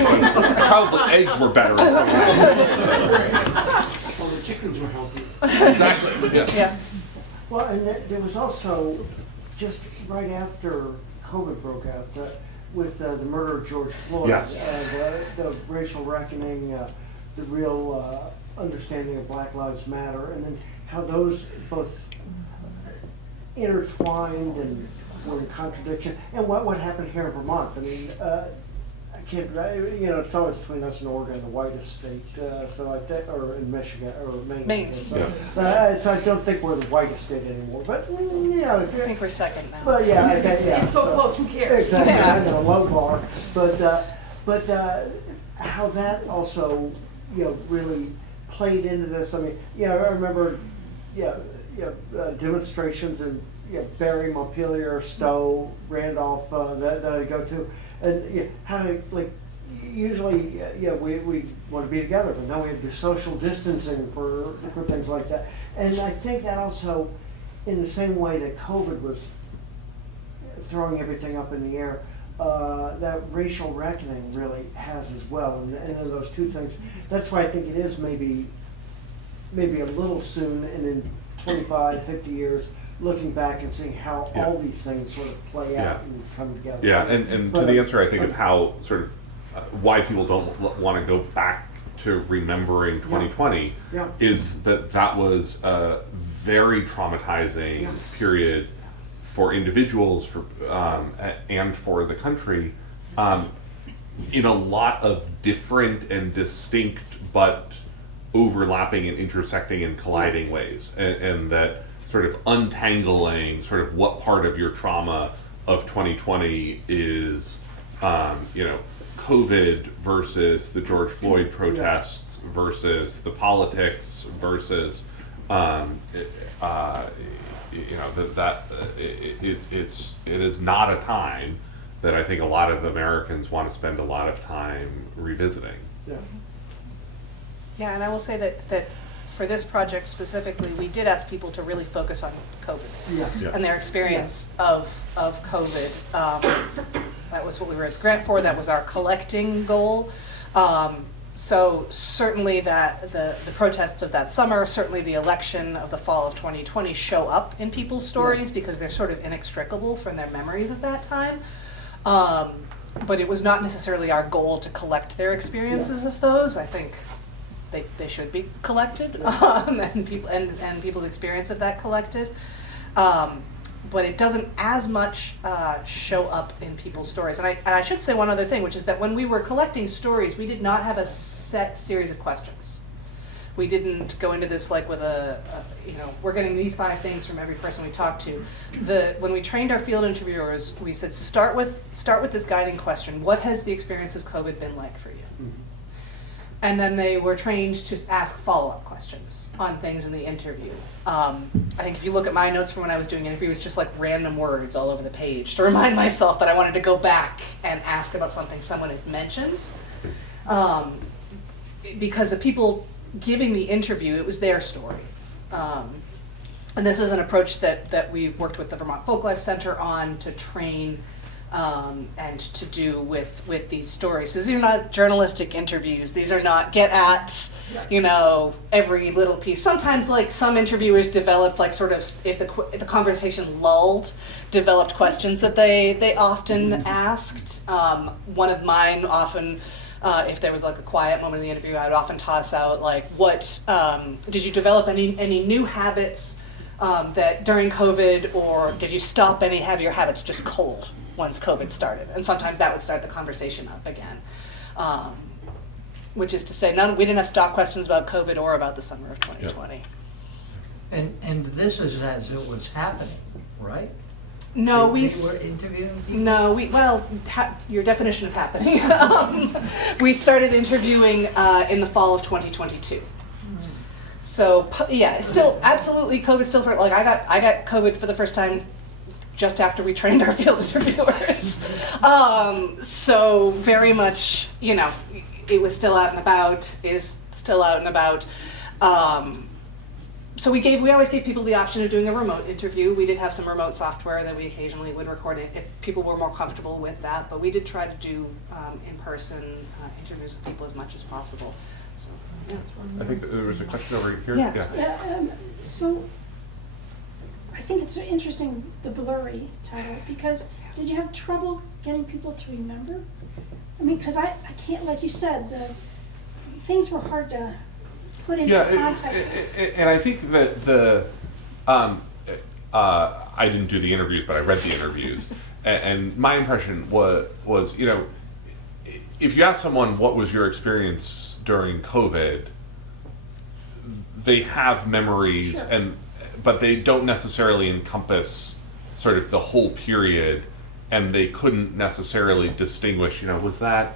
Probably eggs were better in 2019. Well, the chickens were healthy. Exactly. Yeah. Well, and there was also, just right after COVID broke out, with the murder of George Floyd, Yes. The racial reckoning, the real understanding of Black Lives Matter, and then how those both intertwined and were in contradiction. And what happened here in Vermont? I mean, I can't, it's always between us and Oregon, the whitest state, or in Michigan, or Maine. Maine. So I don't think we're the whitest state anymore, but, I think we're second now. But yeah, I guess, yeah. It's so close, who cares? Exactly, Yeah. I know, low bar, but how that also, really played into this. I mean, I remember, demonstrations in Barrie, Montpelier, Stowe, Randolph, that I go to, and how to, like, usually, we want to be together, but now we have the social distancing for things like that. And I think that also, in the same way that COVID was throwing everything up in the air, that racial reckoning really has as well. And in those two things, that's why I think it is maybe a little soon, and in 25, 50 years, looking back and seeing how all these things sort of play out and come together. Yeah, and to the answer, I think, of how sort of why people don't want to go back to remembering 2020 is that was a very traumatizing period for individuals and for the country in a lot of different and distinct but overlapping and intersecting and colliding ways, and that sort of untangling sort of what part of your trauma of 2020 is COVID versus the George Floyd protests versus the politics versus it is not a time that I think a lot of Americans want to spend a lot of time revisiting. Yeah, and I will say that for this project specifically, we did ask people to really focus on COVID and their experience of COVID. That was what we were at the grant for. That was our collecting goal. So certainly that the protests of that summer, certainly the election of the fall of 2020 show up in people's stories because they're sort of inextricable from their memories of that time. but it was not necessarily our goal to collect their experiences of those. I think they should be collected, and people's experience of that collected. But it doesn't as much show up in people's stories. And I should say one other thing, which is that when we were collecting stories, we did not have a set series of questions. We didn't go into this like with we're getting these 5 things from every person we talked to. When we trained our field interviewers, we said start with this guiding question: what has the experience of COVID been like for you? Mhm. And then they were trained to ask follow-up questions on things in the interview. I think if you look at my notes from when I was doing interviews, just like random words all over the page to remind myself that I wanted to go back and ask about something someone had mentioned. Because the people giving the interview, it was their story. And this is an approach that we've worked with the Vermont Folklife Center on to train and to do with these stories. So these are not journalistic interviews. These are not get at, every little piece. Sometimes like some interviewers developed like sort of, if the conversation lulled, developed questions that they often asked. One of mine often, if there was like a quiet moment in the interview, I would often toss out like, what, did you develop any new habits that during COVID, or did you stop any of your habits just cold once COVID started? And sometimes that would start the conversation up again. Which is to say, we didn't have stock questions about COVID or about the summer of 2020. Yep. And this is as it was happening, right? No, They were interviewing people? No, your definition of happening. We started interviewing in the fall of 2022. So yeah, it's still absolutely COVID still for, like I got COVID for the first time just after we trained our field interviewers. So very much, it was still out and about, is still out and about. So we always gave people the option of doing a remote interview. We did have some remote software that we occasionally would record it if people were more comfortable with that, but we did try to do in-person interviews with people as much as possible. So, yeah. I think there was a question over here. Yeah. So I think it's interesting, the blurry title, because did you have trouble getting people to remember? I mean, because I can't, like you said, the things were hard to put into context. And I think that I didn't do the interviews, but I read the interviews, and my impression was if you ask someone what was your experience during COVID, they have memories, Sure. but they don't necessarily encompass sort of the whole period, and they couldn't necessarily distinguish, was that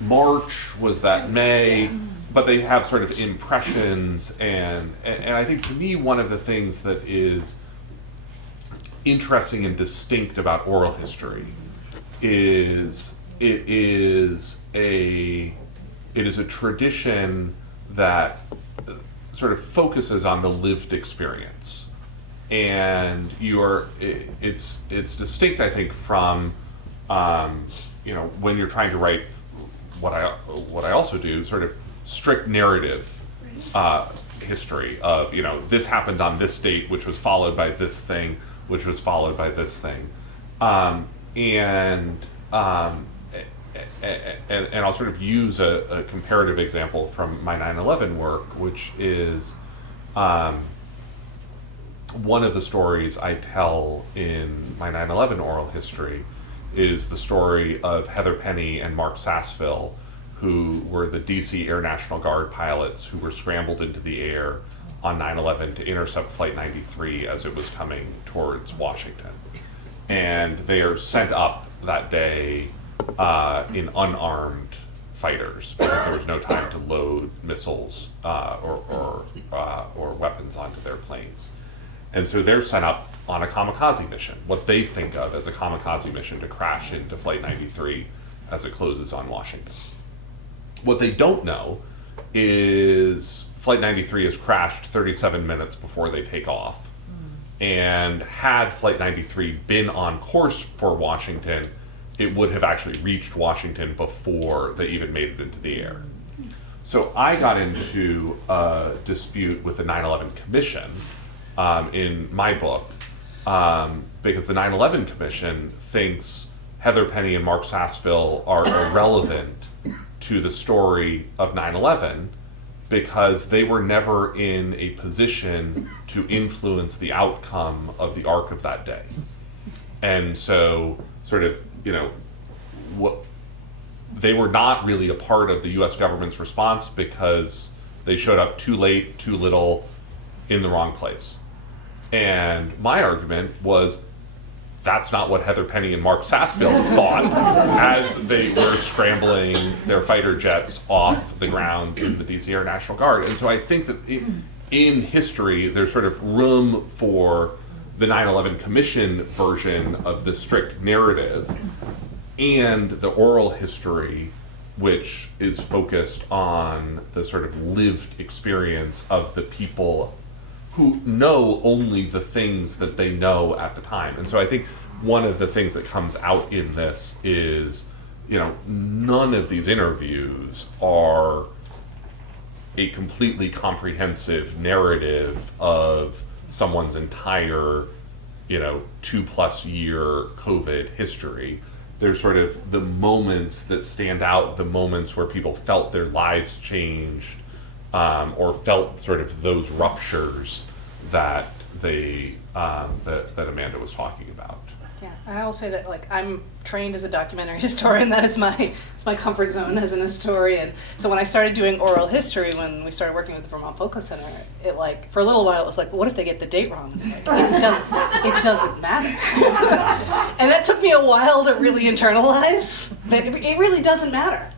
March, was that May, but they have sort of impressions, and I think to me one of the things that is interesting and distinct about oral history is it is a tradition that sort of focuses on the lived experience, and it's distinct, I think, from when you're trying to write what I also do, sort of strict narrative history of this happened on this date, which was followed by this thing, which was followed by this thing, and I'll sort of use a comparative example from my 9/11 work, which is one of the stories I tell in my 9/11 oral history is the story of Heather Penny and Mark Sassville, who were the DC Air National Guard pilots who were scrambled into the air on 9/11 to intercept Flight 93 as it was coming towards Washington. And they are sent up that day in unarmed fighters because there was no time to load missiles or weapons onto their planes. And so they're sent up on a kamikaze mission, what they think of as a kamikaze mission to crash into Flight 93 as it closes on Washington. What they don't know is Flight 93 has crashed 37 minutes before they take off. And had Flight 93 been on course for Washington, it would have actually reached Washington before they even made it into the air. So I got into a dispute with the 9/11 Commission in my book because the 9/11 Commission thinks Heather Penny and Mark Sassville are irrelevant to the story of 9/11 because they were never in a position to influence the outcome of the arc of that day. And so, sort of, they were not really a part of the US government's response because they showed up too late, too little, in the wrong place. And my argument was that's not what Heather Penny and Mark Sassville thought as they were scrambling their fighter jets off the ground in the DC Air National Guard. And so I think that in history, there's sort of room for the 9/11 Commission version of the strict narrative and the oral history, which is focused on the sort of lived experience of the people who know only the things that they know at the time. And so I think one of the things that comes out in this is, none of these interviews are a completely comprehensive narrative of someone's entire, 2+ year COVID history. There's sort of the moments that stand out, the moments where people felt their lives changed, or felt sort of those ruptures that they that Amanda was talking about. Yeah, and I will say that I'm trained as a documentary historian. That is my comfort zone as an historian. So when I started doing oral history, when we started working with the Vermont Folklore Center, it for a little while it was like, what if they get the date wrong? It doesn't matter. And that took me a while to really internalize that it really doesn't matter.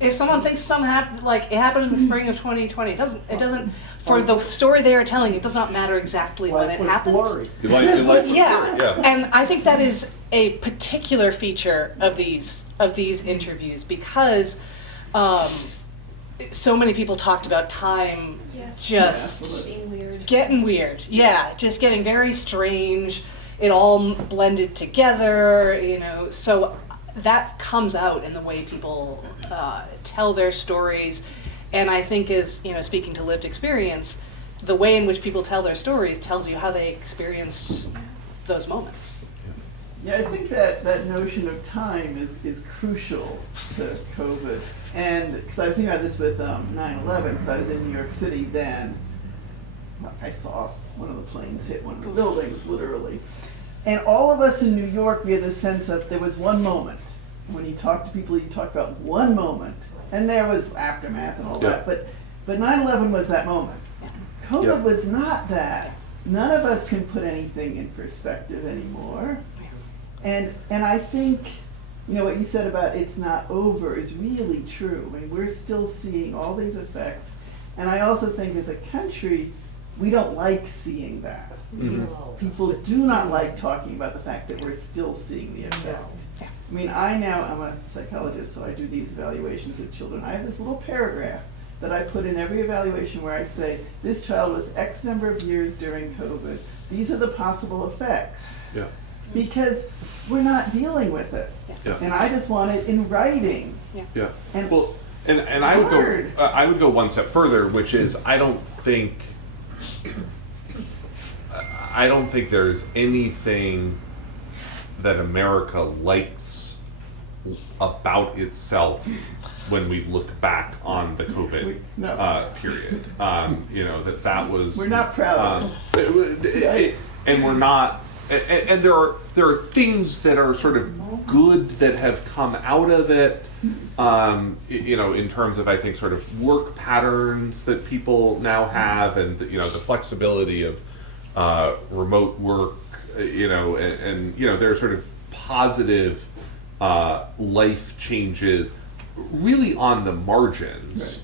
If someone thinks it happened in the spring of 2020, it doesn't. For the story they are telling, it does not matter exactly when it happened. Blurry. Yeah. And I think that is a particular feature of these interviews because so many people talked about time just Being weird. getting weird. Yeah, just getting very strange. It all blended together, So that comes out in the way people tell their stories. And I think speaking to lived experience, the way in which people tell their stories tells you how they experienced those moments. Yeah, I think that notion of time is crucial to COVID. And because I was thinking about this with 9/11, because I was in New York City then. I saw one of the planes hit one of the buildings, literally. And all of us in New York, we had this sense of there was one moment. When you talk to people, you talk about one moment. And there was aftermath and all that. But 9/11 was that moment. COVID was not that. None of us can put anything in perspective anymore. And I think, what you said about it's not over is really true. I mean, we're still seeing all these effects. And I also think as a country, we don't like seeing that. Mm-hmm. People do not like talking about the fact that we're still seeing the effect. I mean, I'm a psychologist, so I do these evaluations of children. I have this little paragraph that I put in every evaluation where I say, this child was X number of years during COVID. These are the possible effects. Yeah. Because we're not dealing with it. Yeah. And I just want it in writing. Yeah. And And I would go one step further, which is I don't think there's anything that America likes about itself when we look back on the COVID period. That was. We're not proud of it. And we're not. And there are things that are sort of good that have come out of it. In terms of I think sort of work patterns that people now have, and the flexibility of remote work. And there are sort of positive life changes, really on the margins.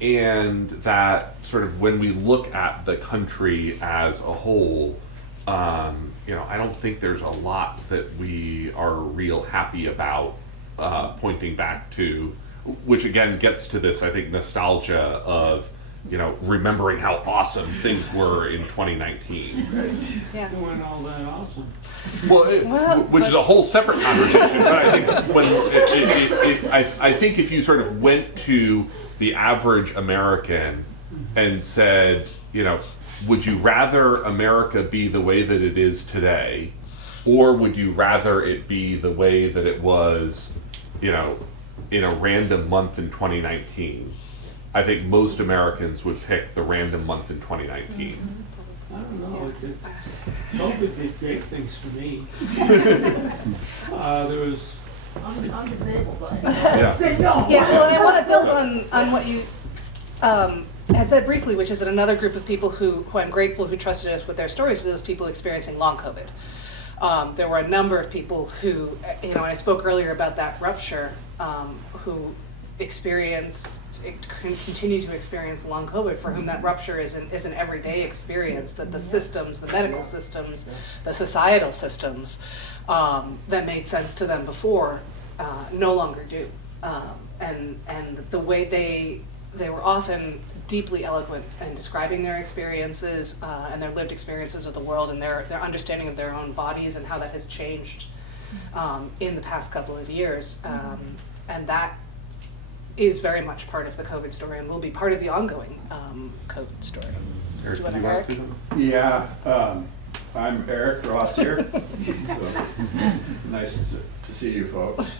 Right. And that sort of when we look at the country as a whole, I don't think there's a lot that we are real happy about pointing back to, which again gets to this, I think, nostalgia of, remembering how awesome things were in 2019. Right. Yeah. They weren't all that awesome. Which is a whole separate conversation. But I think I think if you sort of went to the average American and said, would you rather America be the way that it is today, Or would you rather it be the way that it was, in a random month in 2019? I think most Americans would pick the random month in 2019. I don't know, COVID did great things for me. There was, I'm disabled, but. Yeah. Say no. Yeah, well, and I want to build on what you had said briefly, which is that another group of people who I'm grateful who trusted us with their stories are those people experiencing long COVID. There were a number of people who, and I spoke earlier about that rupture, who continue to experience long COVID, for whom that rupture is an everyday experience, that the systems, the medical systems, the societal systems that made sense to them before no longer do. And the way they were often deeply eloquent in describing their experiences and their lived experiences of the world, and their understanding of their own bodies and how that has changed in the past couple of years. And that is very much part of the COVID story and will be part of the ongoing COVID story. Eric, Do you do you wanna- want to say something? Yeah, I'm Eric Ross here. So, nice to see you folks.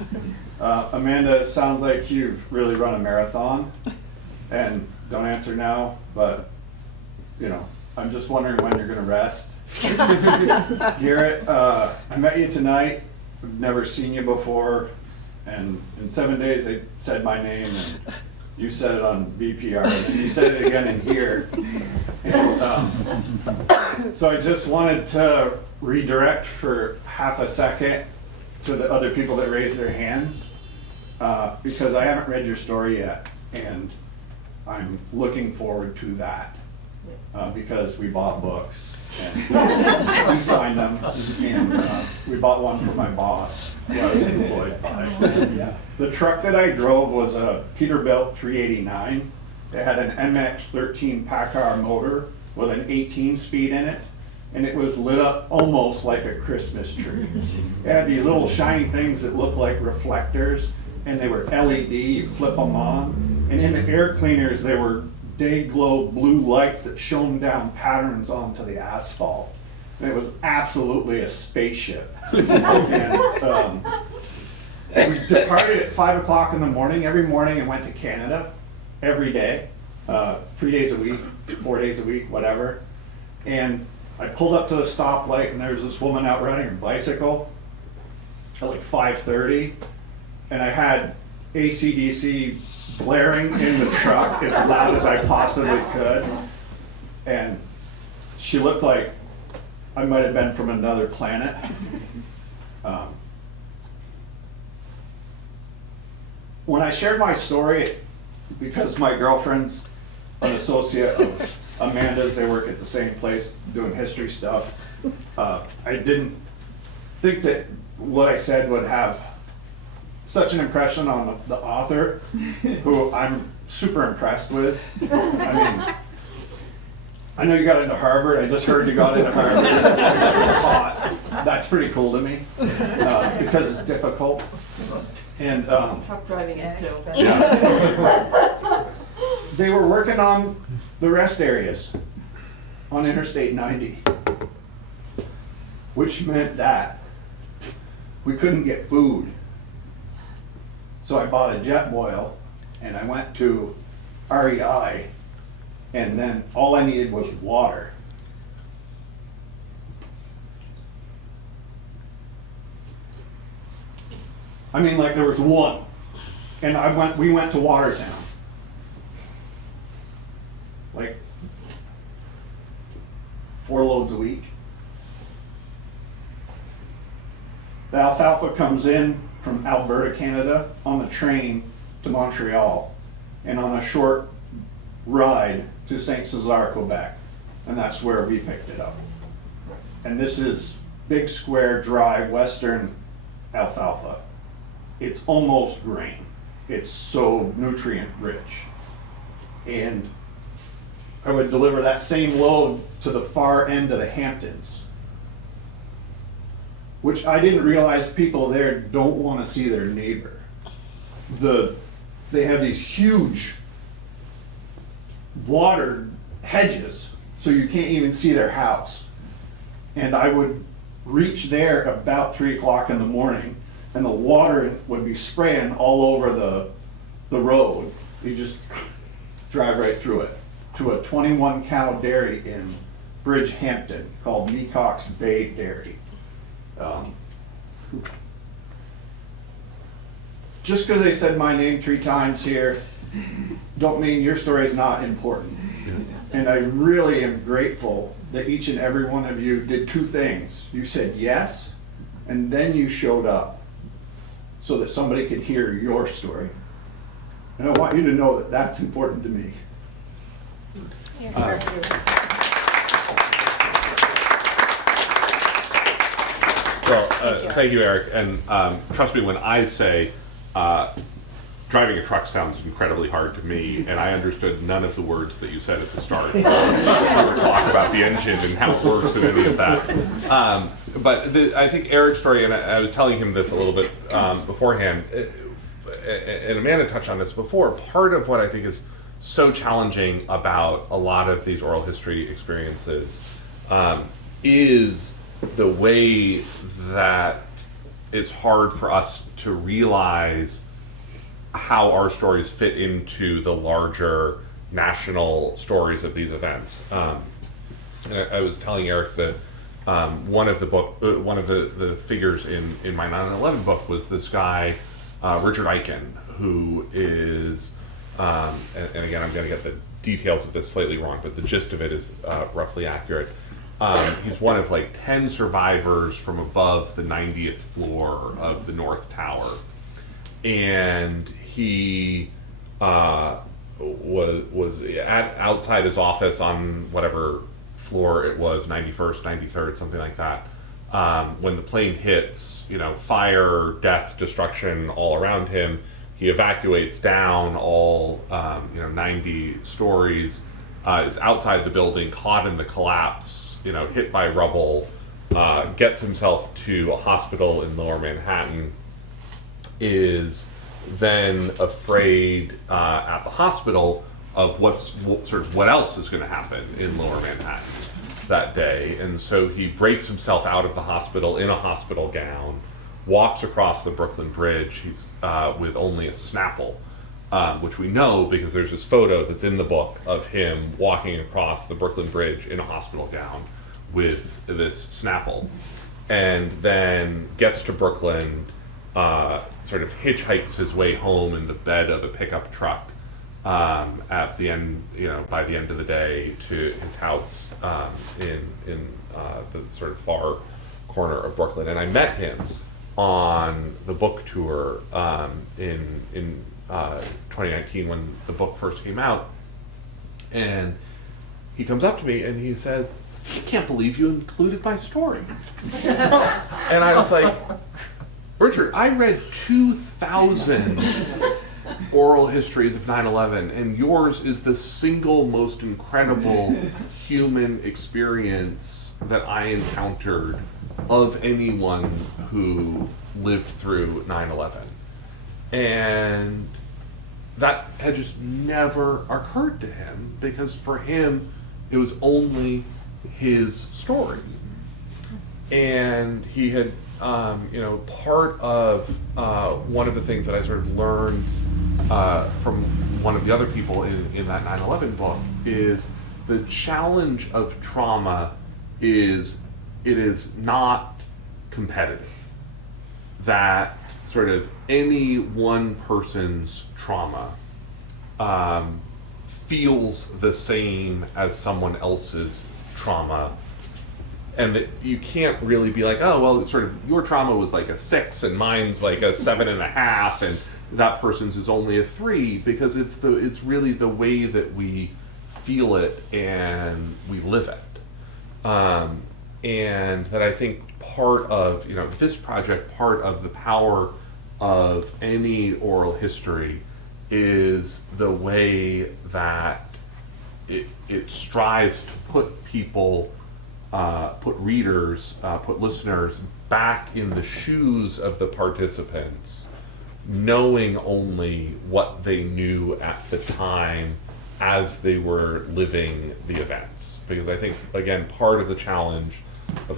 Amanda, it sounds like you've really run a marathon, and don't answer now, but I'm just wondering when you're gonna rest. Garrett, I met you tonight. I've never seen you before, and in 7 days they said my name, and you said it on VPR, and you said it again in here. And, so I just wanted to redirect for half a second to the other people that raised their hands, because I haven't read your story yet, and I'm looking forward to that, because we bought books and we signed them, and we bought one for my boss who I was employed by. Yeah. The truck that I drove was a Peterbilt 389. It had an MX-13 PACCAR motor with an 18-speed in it, and it was lit up almost like a Christmas tree. It had these little shiny things that looked like reflectors, and they were LED, you flip them on, and in the air cleaners there were day glow blue lights that shone down patterns onto the asphalt. And it was absolutely a spaceship. And, we departed at 5 o'clock in the morning every morning and went to Canada every day, 3 days a week, 4 days a week, whatever. And I pulled up to the stoplight, and there was this woman out riding her bicycle at like 5:30, and I had AC/DC blaring in the truck as loud as I possibly could, and she looked like I might have been from another planet. When I shared my story, because my girlfriend's an associate of Amanda's, they work at the same place doing history stuff, I didn't think that what I said would have such an impression on the author, who I'm super impressed with. I mean, I know you got into Harvard. I just heard you got into Harvard. That's pretty cool to me, because it's difficult. And Truck driving is too. yeah. They were working on the rest areas on Interstate 90, which meant that we couldn't get food. So I bought a jet boil, and I went to REI, and then all I needed was water. I mean, like, there was one, and we went to Watertown. Like 4 loads a week. The alfalfa comes in from Alberta, Canada, on the train to Montreal, and on a short ride to Saint-Césaire, Quebec, and that's where we picked it up. And this is big, square, dry, western alfalfa. It's almost grain. It's so nutrient rich. And I would deliver that same load to the far end of the Hamptons, which I didn't realize people there don't want to see their neighbor. They have these huge water hedges, so you can't even see their house. And I would reach there about 3 o'clock in the morning, and the water would be spraying all over the road. You just drive right through it to a 21 cow dairy in Bridgehampton called Mecox Bay Dairy. Just because they said my name 3 times here, don't mean your story is not important. And I really am grateful that each and every one of you did 2 things. You said yes, and then you showed up so that somebody could hear your story. And I want you to know that that's important to me. Well, thank you, Eric. And trust me when I say driving a truck sounds incredibly hard to me, and I understood none of the words that you said at the start. You never talk about the engine and how it works and any of that. But I think Eric's story, and I was telling him this a little bit beforehand, and Amanda touched on this before, part of what I think is so challenging about a lot of these oral history experiences is the way that it's hard for us to realize how our stories fit into the larger national stories of these events. And I was telling Eric that one of the figures in my 9/11 book was this guy, Richard Eichen, who is, and again, I'm going to get the details of this slightly wrong, but the gist of it is roughly accurate. He's one of like 10 survivors from above the 90th floor of the North Tower. And he was outside his office on whatever floor it was, 91st, 93rd, something like that. When the plane hits, fire, death, destruction all around him. He evacuates down all 90 stories, is outside the building, caught in the collapse, hit by rubble, gets himself to a hospital in Lower Manhattan, is then afraid at the hospital of what else is going to happen in Lower Manhattan that day, and so he breaks himself out of the hospital in a hospital gown, walks across the Brooklyn Bridge. He's with only a Snapple, which we know because there's this photo that's in the book of him walking across the Brooklyn Bridge in a hospital gown with this Snapple, and then gets to Brooklyn, sort of hitchhikes his way home in the bed of a pickup truck at the end, by the end of the day, to his house in the sort of far corner of Brooklyn. And I met him on the book tour in 2019 when the book first came out, and he comes up to me and he says, "I can't believe you included my story." And I was like, "Richard, I read 2,000 oral histories of 9/11, and yours is the single most incredible human experience that I encountered of anyone who lived through 9/11. And that had just never occurred to him, because for him, it was only his story. And he had, part of one of the things that I sort of learned from one of the other people in that 9/11 book is the challenge of trauma is it is not competitive. That sort of any one person's trauma feels the same as someone else's trauma, and that you can't really be like, oh, well, sort of your trauma was like a 6 and mine's like a 7.5 and that person's is only a 3, because it's really the way that we feel it and we live it. And that I think part of this project, part of the power of any oral history is the way that it strives to put people, put readers, put listeners back in the shoes of the participants, knowing only what they knew at the time as they were living the events. Because I think, again, part of the challenge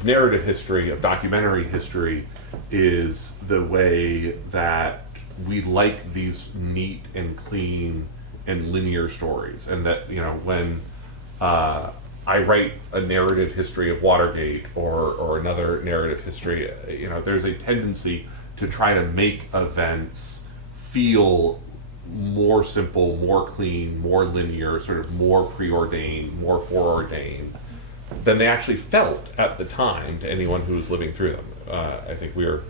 narrative history, of documentary history, is the way that we like these neat and clean and linear stories, and that, you know, when I write a narrative history of Watergate or another narrative history, you know, there's a tendency to try to make events feel more simple, more clean, more linear, sort of more preordained, more foreordained than they actually felt at the time to anyone who was living through them. I think we're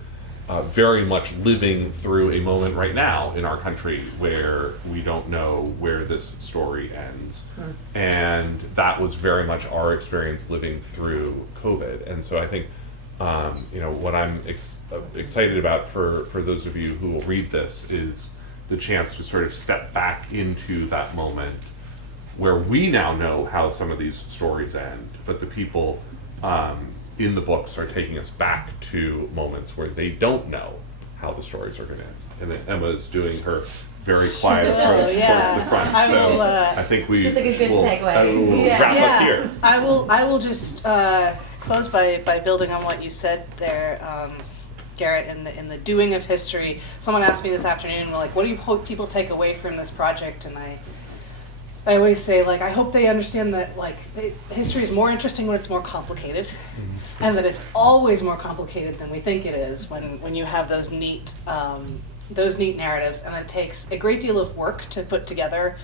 very much living through a moment right now in our country where we don't know where this story ends. And that was very much our experience living through COVID. And so I think, you know, what I'm excited about for those of you who will read this is the chance to sort of step back into that moment where we now know how some of these stories end, but the people in the books are taking us back to moments where they don't know how the stories are going to end. And then Emma's doing her very quiet approach towards the front. I think we Just like a good will, segue. wrap up here. I will just close by building on what you said there, Garrett, in the doing of history. Someone asked me this afternoon, like, what do you hope people take away from this project? And I always say, like, I hope they understand that, like, history is more interesting when it's more complicated, and that it's always more complicated than we think it is when you have those neat narratives, and it takes a great deal of work to put together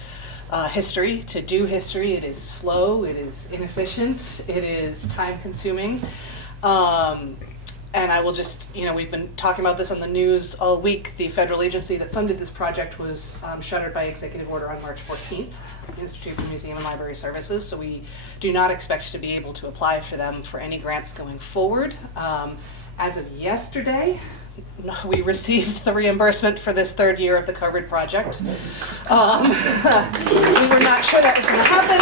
history, to do history. It is slow, it is inefficient, it is time-consuming. And I will just, you know, we've been talking about this on the news all week. The federal agency that funded this project was shuttered by executive order on March 14th, the Institute for Museum and Library Services. So we do not expect to be able to apply for them for any grants going forward. As of yesterday, we received the reimbursement for this third year of the covered project. We were not sure that was going to happen.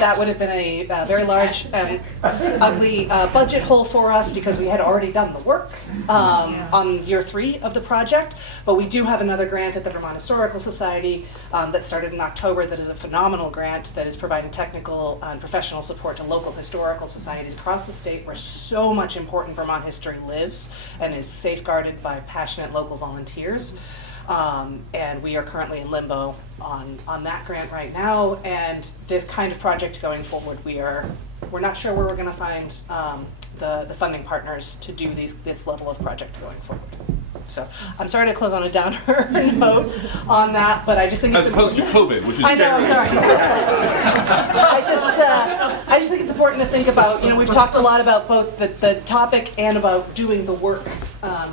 That would have been a very large, ugly budget hole for us because we had already done the work on year 3 of the project. But we do have another grant at the Vermont Historical Society that started in October that is a phenomenal grant that is providing technical and professional support to local historical societies across the state where so much important Vermont history lives and is safeguarded by passionate local volunteers. And we are currently in limbo on that grant right now. And this kind of project going forward, we're not sure where we're going to find the funding partners to do this level of project going forward. So I'm sorry to close on a downer note on that, but I just think it's opposed to COVID, which is I know, I'm generally- sorry. I just think it's important to think about, you know, we've talked a lot about both the topic and about doing the work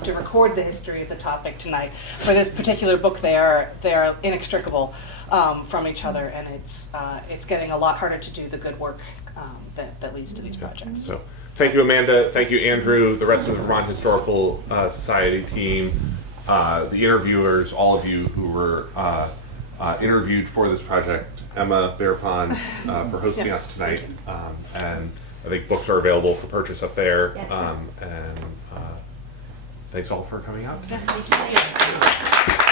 to record the history of the topic tonight. For this particular book, they are inextricable from each other, and it's getting a lot harder to do the good work that leads to these projects. So, thank you, Amanda. Thank you, Andrew, the rest of the Vermont Historical Society team, the interviewers, all of you who were interviewed for this project, Emma Bearpond for hosting Yes. us tonight. And I think books are available for purchase up there. Yes. And thanks all for coming out. Yeah, thank you.